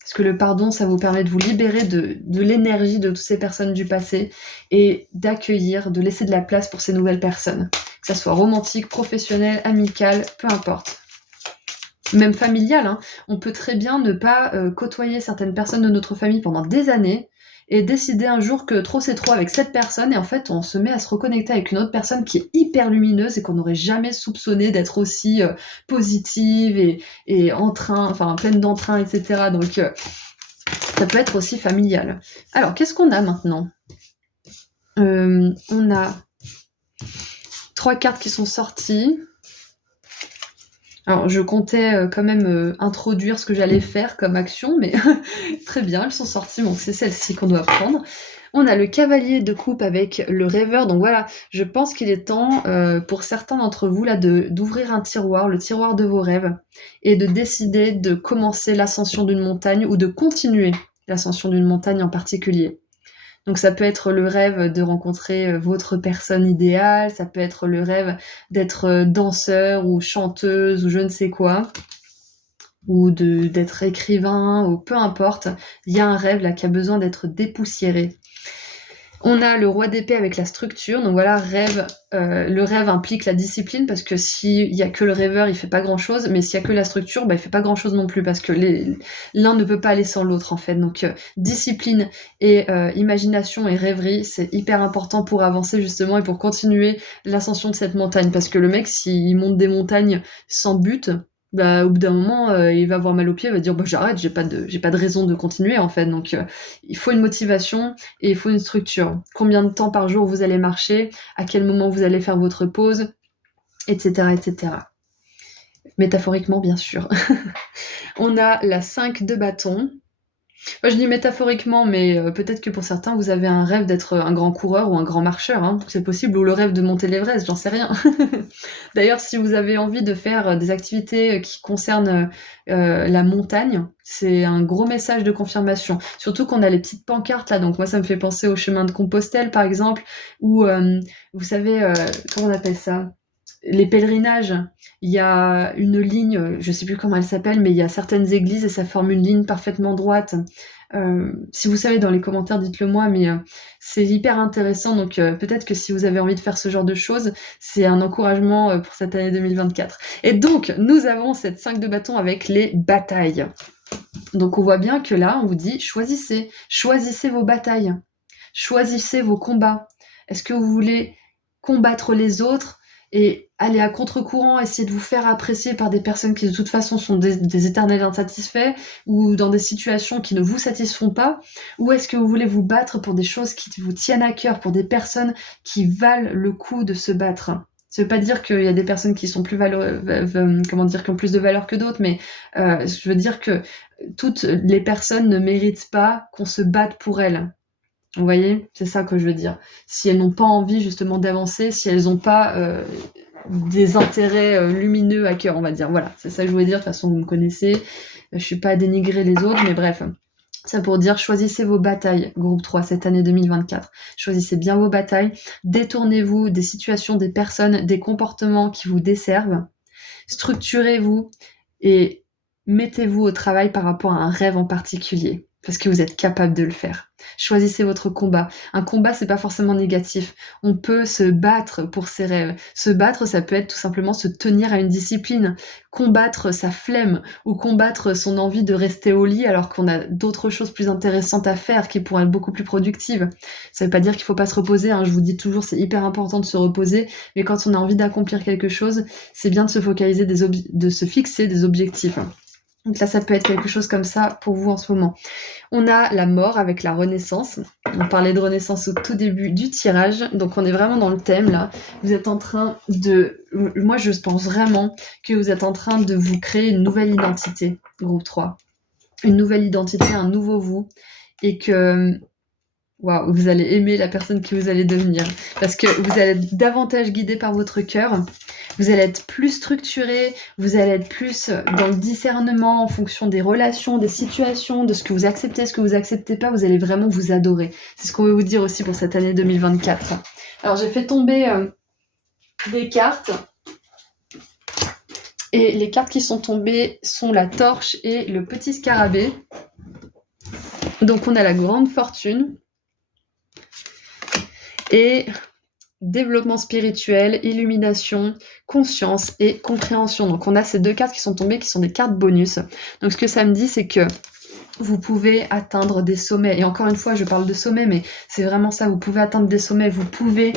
Parce que le pardon, ça vous permet de vous libérer de l'énergie de toutes ces personnes du passé et d'accueillir, de laisser de la place pour ces nouvelles personnes. Que ça soit romantique, professionnel, amical, peu importe. Même familial, hein. On peut très bien ne pas côtoyer certaines personnes de notre famille pendant des années et décider un jour que trop c'est trop avec cette personne et en fait on se met à se reconnecter avec une autre personne qui est hyper lumineuse et qu'on n'aurait jamais soupçonné d'être aussi positive et pleine d'entrain, etc. Donc ça peut être aussi familial. Alors qu'est-ce qu'on a maintenant? On a 3 cartes qui sont sorties. Alors je comptais quand même introduire ce que j'allais faire comme action, mais très bien, elles sont sorties, donc c'est celle-ci qu'on doit prendre. On a le cavalier de coupe avec le rêveur, donc voilà, je pense qu'il est temps pour certains d'entre vous là d'ouvrir un tiroir, le tiroir de vos rêves, et de décider de commencer l'ascension d'une montagne ou de continuer l'ascension d'une montagne en particulier. Donc ça peut être le rêve de rencontrer votre personne idéale, ça peut être le rêve d'être danseur ou chanteuse ou je ne sais quoi, ou d'être écrivain, ou peu importe. Il y a un rêve là qui a besoin d'être dépoussiéré. On a le roi d'épée avec la structure, donc voilà, le rêve implique la discipline, parce que s'il y a que le rêveur, il fait pas grand chose, mais s'il y a que la structure, il fait pas grand chose non plus, parce que l'un ne peut pas aller sans l'autre en fait. Donc discipline et imagination et rêverie, c'est hyper important pour avancer justement et pour continuer l'ascension de cette montagne, parce que le mec, s'il monte des montagnes sans but, au bout d'un moment, il va avoir mal aux pieds, il va dire j'arrête, j'ai pas de raison de continuer en fait. Donc il faut une motivation et il faut une structure. Combien de temps par jour vous allez marcher, à quel moment vous allez faire votre pause, etc. etc. Métaphoriquement bien sûr. On a la 5 de bâton. Moi, je dis métaphoriquement, mais peut-être que pour certains, vous avez un rêve d'être un grand coureur ou un grand marcheur, hein. C'est possible, ou le rêve de monter l'Everest, j'en sais rien. D'ailleurs, si vous avez envie de faire des activités qui concernent la montagne, c'est un gros message de confirmation. Surtout qu'on a les petites pancartes là, donc moi ça me fait penser au chemin de Compostelle par exemple, ou vous savez, comment on appelle ça ? les pèlerinages, il y a une ligne, je sais plus comment elle s'appelle, mais il y a certaines églises et ça forme une ligne parfaitement droite. Si vous savez dans les commentaires, dites-le moi, mais c'est hyper intéressant. Donc peut-être que si vous avez envie de faire ce genre de choses, c'est un encouragement pour cette année 2024. Et donc, nous avons cette 5 de bâton avec les batailles. Donc on voit bien que là, on vous dit, choisissez vos batailles, choisissez vos combats. Est-ce que vous voulez combattre les autres et aller à contre-courant, essayer de vous faire apprécier par des personnes qui de toute façon sont des éternels insatisfaits ou dans des situations qui ne vous satisfont pas? Ou est-ce que vous voulez vous battre pour des choses qui vous tiennent à cœur, pour des personnes qui valent le coup de se battre? Ça veut pas dire qu'il y a des personnes qui sont plus qui ont plus de valeur que d'autres, mais je veux dire que toutes les personnes ne méritent pas qu'on se batte pour elles. Vous voyez? C'est ça que je veux dire. Si elles n'ont pas envie justement d'avancer, si elles n'ont pas des intérêts lumineux à cœur, on va dire. Voilà, c'est ça que je voulais dire. De toute façon, vous me connaissez. Je suis pas à dénigrer les autres, mais bref. Ça pour dire, choisissez vos batailles, groupe 3, cette année 2024. Choisissez bien vos batailles. Détournez-vous des situations, des personnes, des comportements qui vous desservent. Structurez-vous et mettez-vous au travail par rapport à un rêve en particulier, parce que vous êtes capable de le faire. Choisissez votre combat. Un combat, c'est pas forcément négatif. On peut se battre pour ses rêves. Se battre, ça peut être tout simplement se tenir à une discipline, combattre sa flemme ou combattre son envie de rester au lit alors qu'on a d'autres choses plus intéressantes à faire qui pourraient être beaucoup plus productives. Ça veut pas dire qu'il faut pas se reposer, hein. Je vous dis toujours, c'est hyper important de se reposer, mais quand on a envie d'accomplir quelque chose, c'est bien de se focaliser, de se fixer des objectifs. Donc là, ça peut être quelque chose comme ça pour vous en ce moment. On a la mort avec la renaissance. On parlait de renaissance au tout début du tirage. Donc on est vraiment dans le thème là. Vous êtes en train de... Moi, je pense vraiment que vous êtes en train de vous créer une nouvelle identité, groupe 3. Une nouvelle identité, un nouveau vous. Et que... Waouh, vous allez aimer la personne que vous allez devenir. Parce que vous allez être davantage guidé par votre cœur. Vous allez être plus structuré, vous allez être plus dans le discernement en fonction des relations, des situations, de ce que vous acceptez, ce que vous acceptez pas. Vous allez vraiment vous adorer. C'est ce qu'on veut vous dire aussi pour cette année 2024. Alors j'ai fait tomber des cartes. Et les cartes qui sont tombées sont la torche et le petit scarabée. Donc on a la grande fortune. Et développement spirituel, illumination, conscience et compréhension. Donc on a ces deux cartes qui sont tombées, qui sont des cartes bonus. Donc ce que ça me dit, c'est que vous pouvez atteindre des sommets. Et encore une fois, je parle de sommets, mais c'est vraiment ça. Vous pouvez atteindre des sommets. Vous pouvez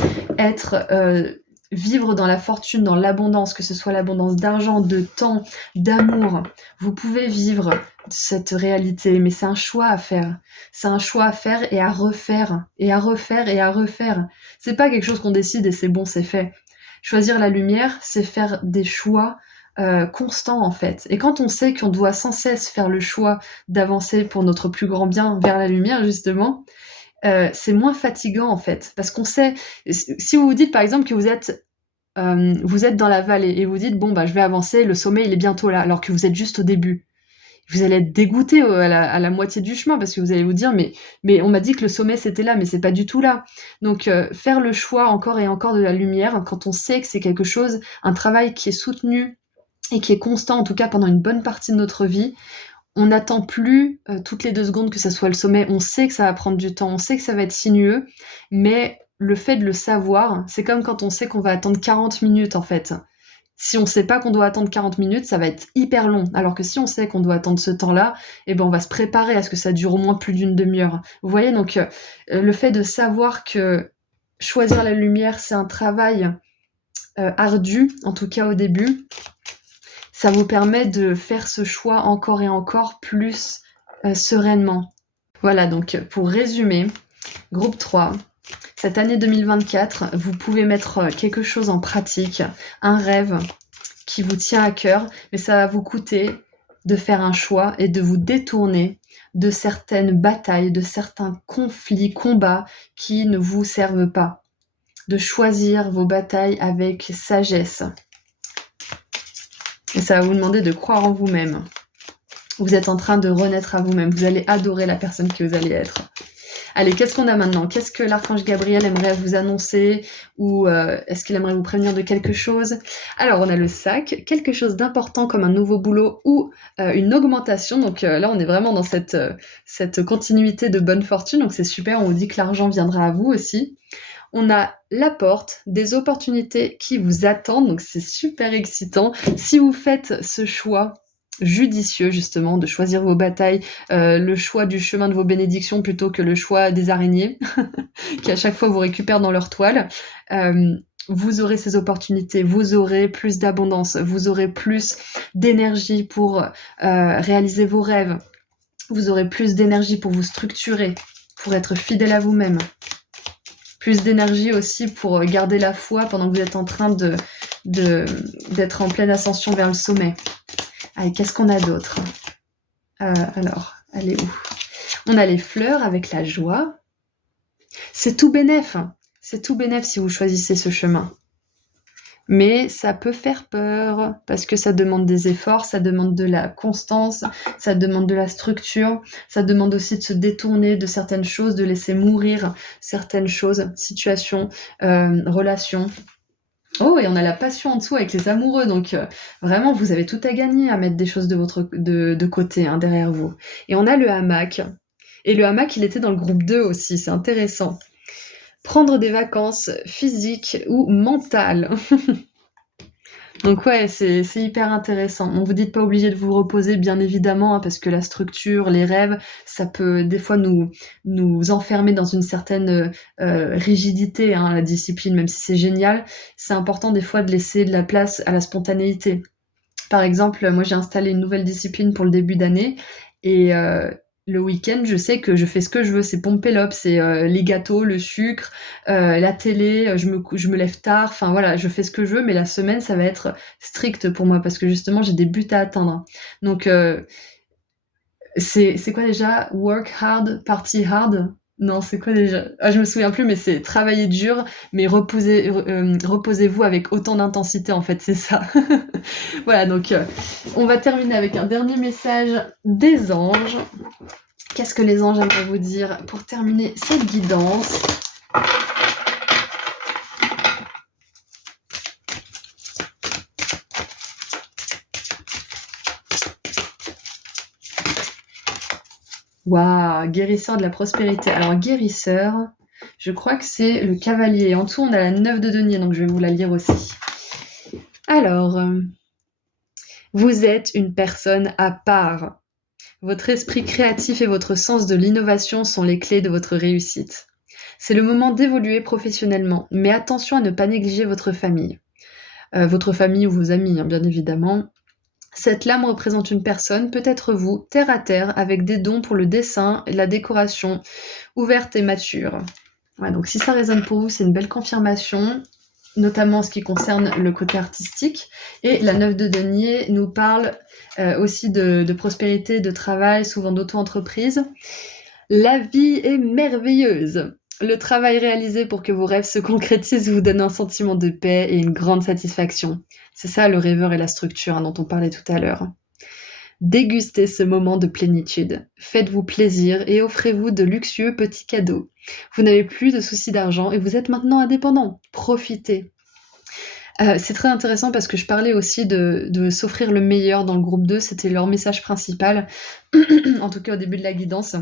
vivre dans la fortune, dans l'abondance, que ce soit l'abondance d'argent, de temps, d'amour. Vous pouvez vivre cette réalité, mais c'est un choix à faire. C'est un choix à faire et à refaire, et à refaire, et à refaire. C'est pas quelque chose qu'on décide et c'est bon, c'est fait. Choisir la lumière, c'est faire des choix constants en fait. Et quand on sait qu'on doit sans cesse faire le choix d'avancer pour notre plus grand bien vers la lumière, justement, c'est moins fatigant en fait. Parce qu'on sait, si vous vous dites par exemple que vous êtes dans la vallée et vous dites, bon, bah, je vais avancer, le sommet, il est bientôt là, alors que vous êtes juste au début. Vous allez être dégoûté à la moitié du chemin parce que vous allez vous dire, mais on m'a dit que le sommet, c'était là, mais c'est pas du tout là. Donc, faire le choix encore et encore de la lumière, quand on sait que c'est quelque chose, un travail qui est soutenu et qui est constant, en tout cas pendant une bonne partie de notre vie, on n'attend plus toutes les 2 secondes que ça soit le sommet. On sait que ça va prendre du temps, on sait que ça va être sinueux, mais le fait de le savoir, c'est comme quand on sait qu'on va attendre 40 minutes en fait. Si on sait pas qu'on doit attendre 40 minutes, ça va être hyper long. Alors que si on sait qu'on doit attendre ce temps-là, eh ben on va se préparer à ce que ça dure au moins plus d'une demi-heure. Vous voyez, donc le fait de savoir que choisir la lumière, c'est un travail ardu, en tout cas au début, ça vous permet de faire ce choix encore et encore plus sereinement. Voilà, donc pour résumer, groupe 3, cette année 2024, vous pouvez mettre quelque chose en pratique, un rêve qui vous tient à cœur, mais ça va vous coûter de faire un choix et de vous détourner de certaines batailles, de certains conflits, combats qui ne vous servent pas. De choisir vos batailles avec sagesse. Et ça va vous demander de croire en vous-même. Vous êtes en train de renaître à vous-même. Vous allez adorer la personne que vous allez être. Allez, qu'est-ce qu'on a maintenant? Qu'est-ce que l'archange Gabriel aimerait vous annoncer? Ou est-ce qu'il aimerait vous prévenir de quelque chose? Alors, on a le sac, quelque chose d'important comme un nouveau boulot ou une augmentation. Donc là, on est vraiment dans cette continuité de bonne fortune. Donc c'est super, on vous dit que l'argent viendra à vous aussi. On a la porte, des opportunités qui vous attendent, donc c'est super excitant. Si vous faites ce choix judicieux justement de choisir vos batailles, le choix du chemin de vos bénédictions plutôt que le choix des araignées qui à chaque fois vous récupèrent dans leur toile, vous aurez ces opportunités, vous aurez plus d'abondance, vous aurez plus d'énergie pour réaliser vos rêves, vous aurez plus d'énergie pour vous structurer, pour être fidèle à vous-même. Plus d'énergie aussi pour garder la foi pendant que vous êtes en train d'être en pleine ascension vers le sommet. Allez, qu'est-ce qu'on a d'autre? Alors, elle est où? On a les fleurs avec la joie. C'est tout bénef. C'est tout bénef si vous choisissez ce chemin. Mais ça peut faire peur parce que ça demande des efforts, ça demande de la constance, ça demande de la structure, ça demande aussi de se détourner de certaines choses, de laisser mourir certaines choses, situations, relations. Oh, et on a la passion en dessous avec les amoureux, donc vraiment, vous avez tout à gagner à mettre des choses de côté, hein, derrière vous. Et on a le hamac. Et le hamac, il était dans le groupe 2 aussi, c'est intéressant. Prendre des vacances physiques ou mentales. Donc ouais, c'est hyper intéressant. On vous dit de pas oublier de vous reposer, bien évidemment, hein, parce que la structure, les rêves, ça peut des fois nous enfermer dans une certaine rigidité, hein, la discipline, même si c'est génial. C'est important des fois de laisser de la place à la spontanéité. Par exemple, moi j'ai installé une nouvelle discipline pour le début d'année et le week-end, je sais que je fais ce que je veux, c'est pomper l'op, c'est les gâteaux, le sucre, la télé, je me lève tard, enfin voilà, je fais ce que je veux, mais la semaine, ça va être strict pour moi parce que justement, j'ai des buts à atteindre. Donc, c'est quoi déjà? Work hard, party hard? Non, c'est quoi déjà? Ah, je me souviens plus, mais c'est travailler dur, mais reposez-vous avec autant d'intensité, en fait, c'est ça. Voilà, donc on va terminer avec un dernier message des anges. Qu'est-ce que les anges aimeraient vous dire pour terminer cette guidance? Waouh, guérisseur de la prospérité. Alors, guérisseur, je crois que c'est le cavalier. En dessous, on a la 9 de denier, donc je vais vous la lire aussi. Alors, vous êtes une personne à part. Votre esprit créatif et votre sens de l'innovation sont les clés de votre réussite. C'est le moment d'évoluer professionnellement, mais attention à ne pas négliger votre famille. Votre famille ou vos amis, hein, bien évidemment. Cette lame représente une personne, peut-être vous, terre à terre, avec des dons pour le dessin et la décoration, ouverte et mature. Ouais, donc si ça résonne pour vous, c'est une belle confirmation, notamment en ce qui concerne le côté artistique. Et la 9 de denier nous parle aussi de prospérité, de travail, souvent d'auto-entreprise. La vie est merveilleuse. Le travail réalisé pour que vos rêves se concrétisent vous donne un sentiment de paix et une grande satisfaction. C'est ça le rêveur et la structure, hein, dont on parlait tout à l'heure. Dégustez ce moment de plénitude. Faites-vous plaisir et offrez-vous de luxueux petits cadeaux. Vous n'avez plus de soucis d'argent et vous êtes maintenant indépendant. Profitez. C'est très intéressant parce que je parlais aussi de s'offrir le meilleur dans le groupe 2, c'était leur message principal, en tout cas au début de la guidance.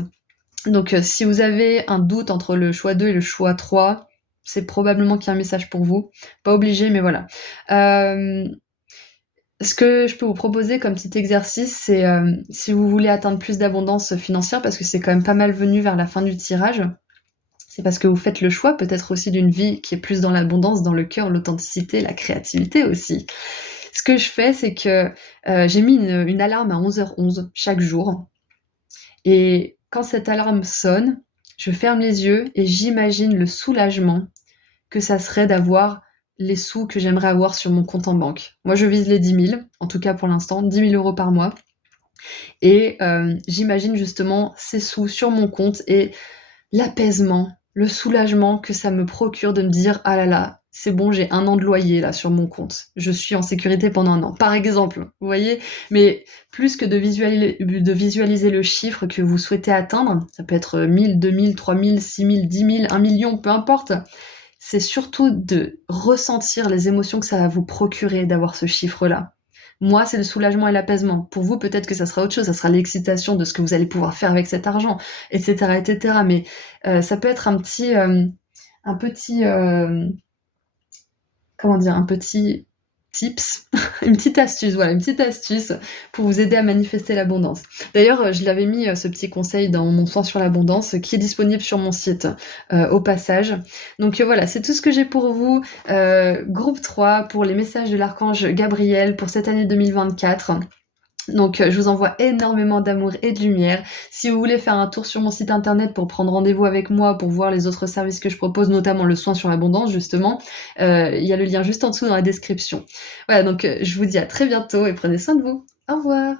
Donc si vous avez un doute entre le choix 2 et le choix 3, c'est probablement qu'il y a un message pour vous. Pas obligé, mais voilà. Ce que je peux vous proposer comme petit exercice, c'est si vous voulez atteindre plus d'abondance financière, parce que c'est quand même pas mal venu vers la fin du tirage, c'est parce que vous faites le choix peut-être aussi d'une vie qui est plus dans l'abondance, dans le cœur, l'authenticité, la créativité aussi. Ce que je fais, c'est que j'ai mis une alarme à 11h11 chaque jour. Et quand cette alarme sonne, je ferme les yeux et j'imagine le soulagement que ça serait d'avoir les sous que j'aimerais avoir sur mon compte en banque. Moi, je vise les 10 000, en tout cas pour l'instant, 10 000 € par mois. Et j'imagine justement ces sous sur mon compte et l'apaisement, le soulagement que ça me procure de me dire « Ah là là, c'est bon, j'ai 1 an de loyer là sur mon compte. Je suis en sécurité pendant 1 an, par exemple, vous voyez? Mais plus que de visualiser le chiffre que vous souhaitez atteindre, ça peut être 1 000, 2 000, 3 000, 6 000, 10 000, 1 million, peu importe. C'est surtout de ressentir les émotions que ça va vous procurer d'avoir ce chiffre-là. Moi, c'est le soulagement et l'apaisement. Pour vous, peut-être que ça sera autre chose, ça sera l'excitation de ce que vous allez pouvoir faire avec cet argent, et cetera, et cetera. Mais ça peut être un petit, comment dire? Un petit tips, une petite astuce, voilà, une petite astuce pour vous aider à manifester l'abondance. D'ailleurs, je l'avais mis, ce petit conseil dans mon soin sur l'abondance, qui est disponible sur mon site, au passage. Donc, voilà, c'est tout ce que j'ai pour vous. Groupe 3 pour les messages de l'archange Gabriel pour cette année 2024. Donc, je vous envoie énormément d'amour et de lumière. Si vous voulez faire un tour sur mon site internet pour prendre rendez-vous avec moi, pour voir les autres services que je propose, notamment le soin sur l'abondance justement, il y a le lien juste en dessous dans la description. Voilà, donc je vous dis à très bientôt et prenez soin de vous. Au revoir.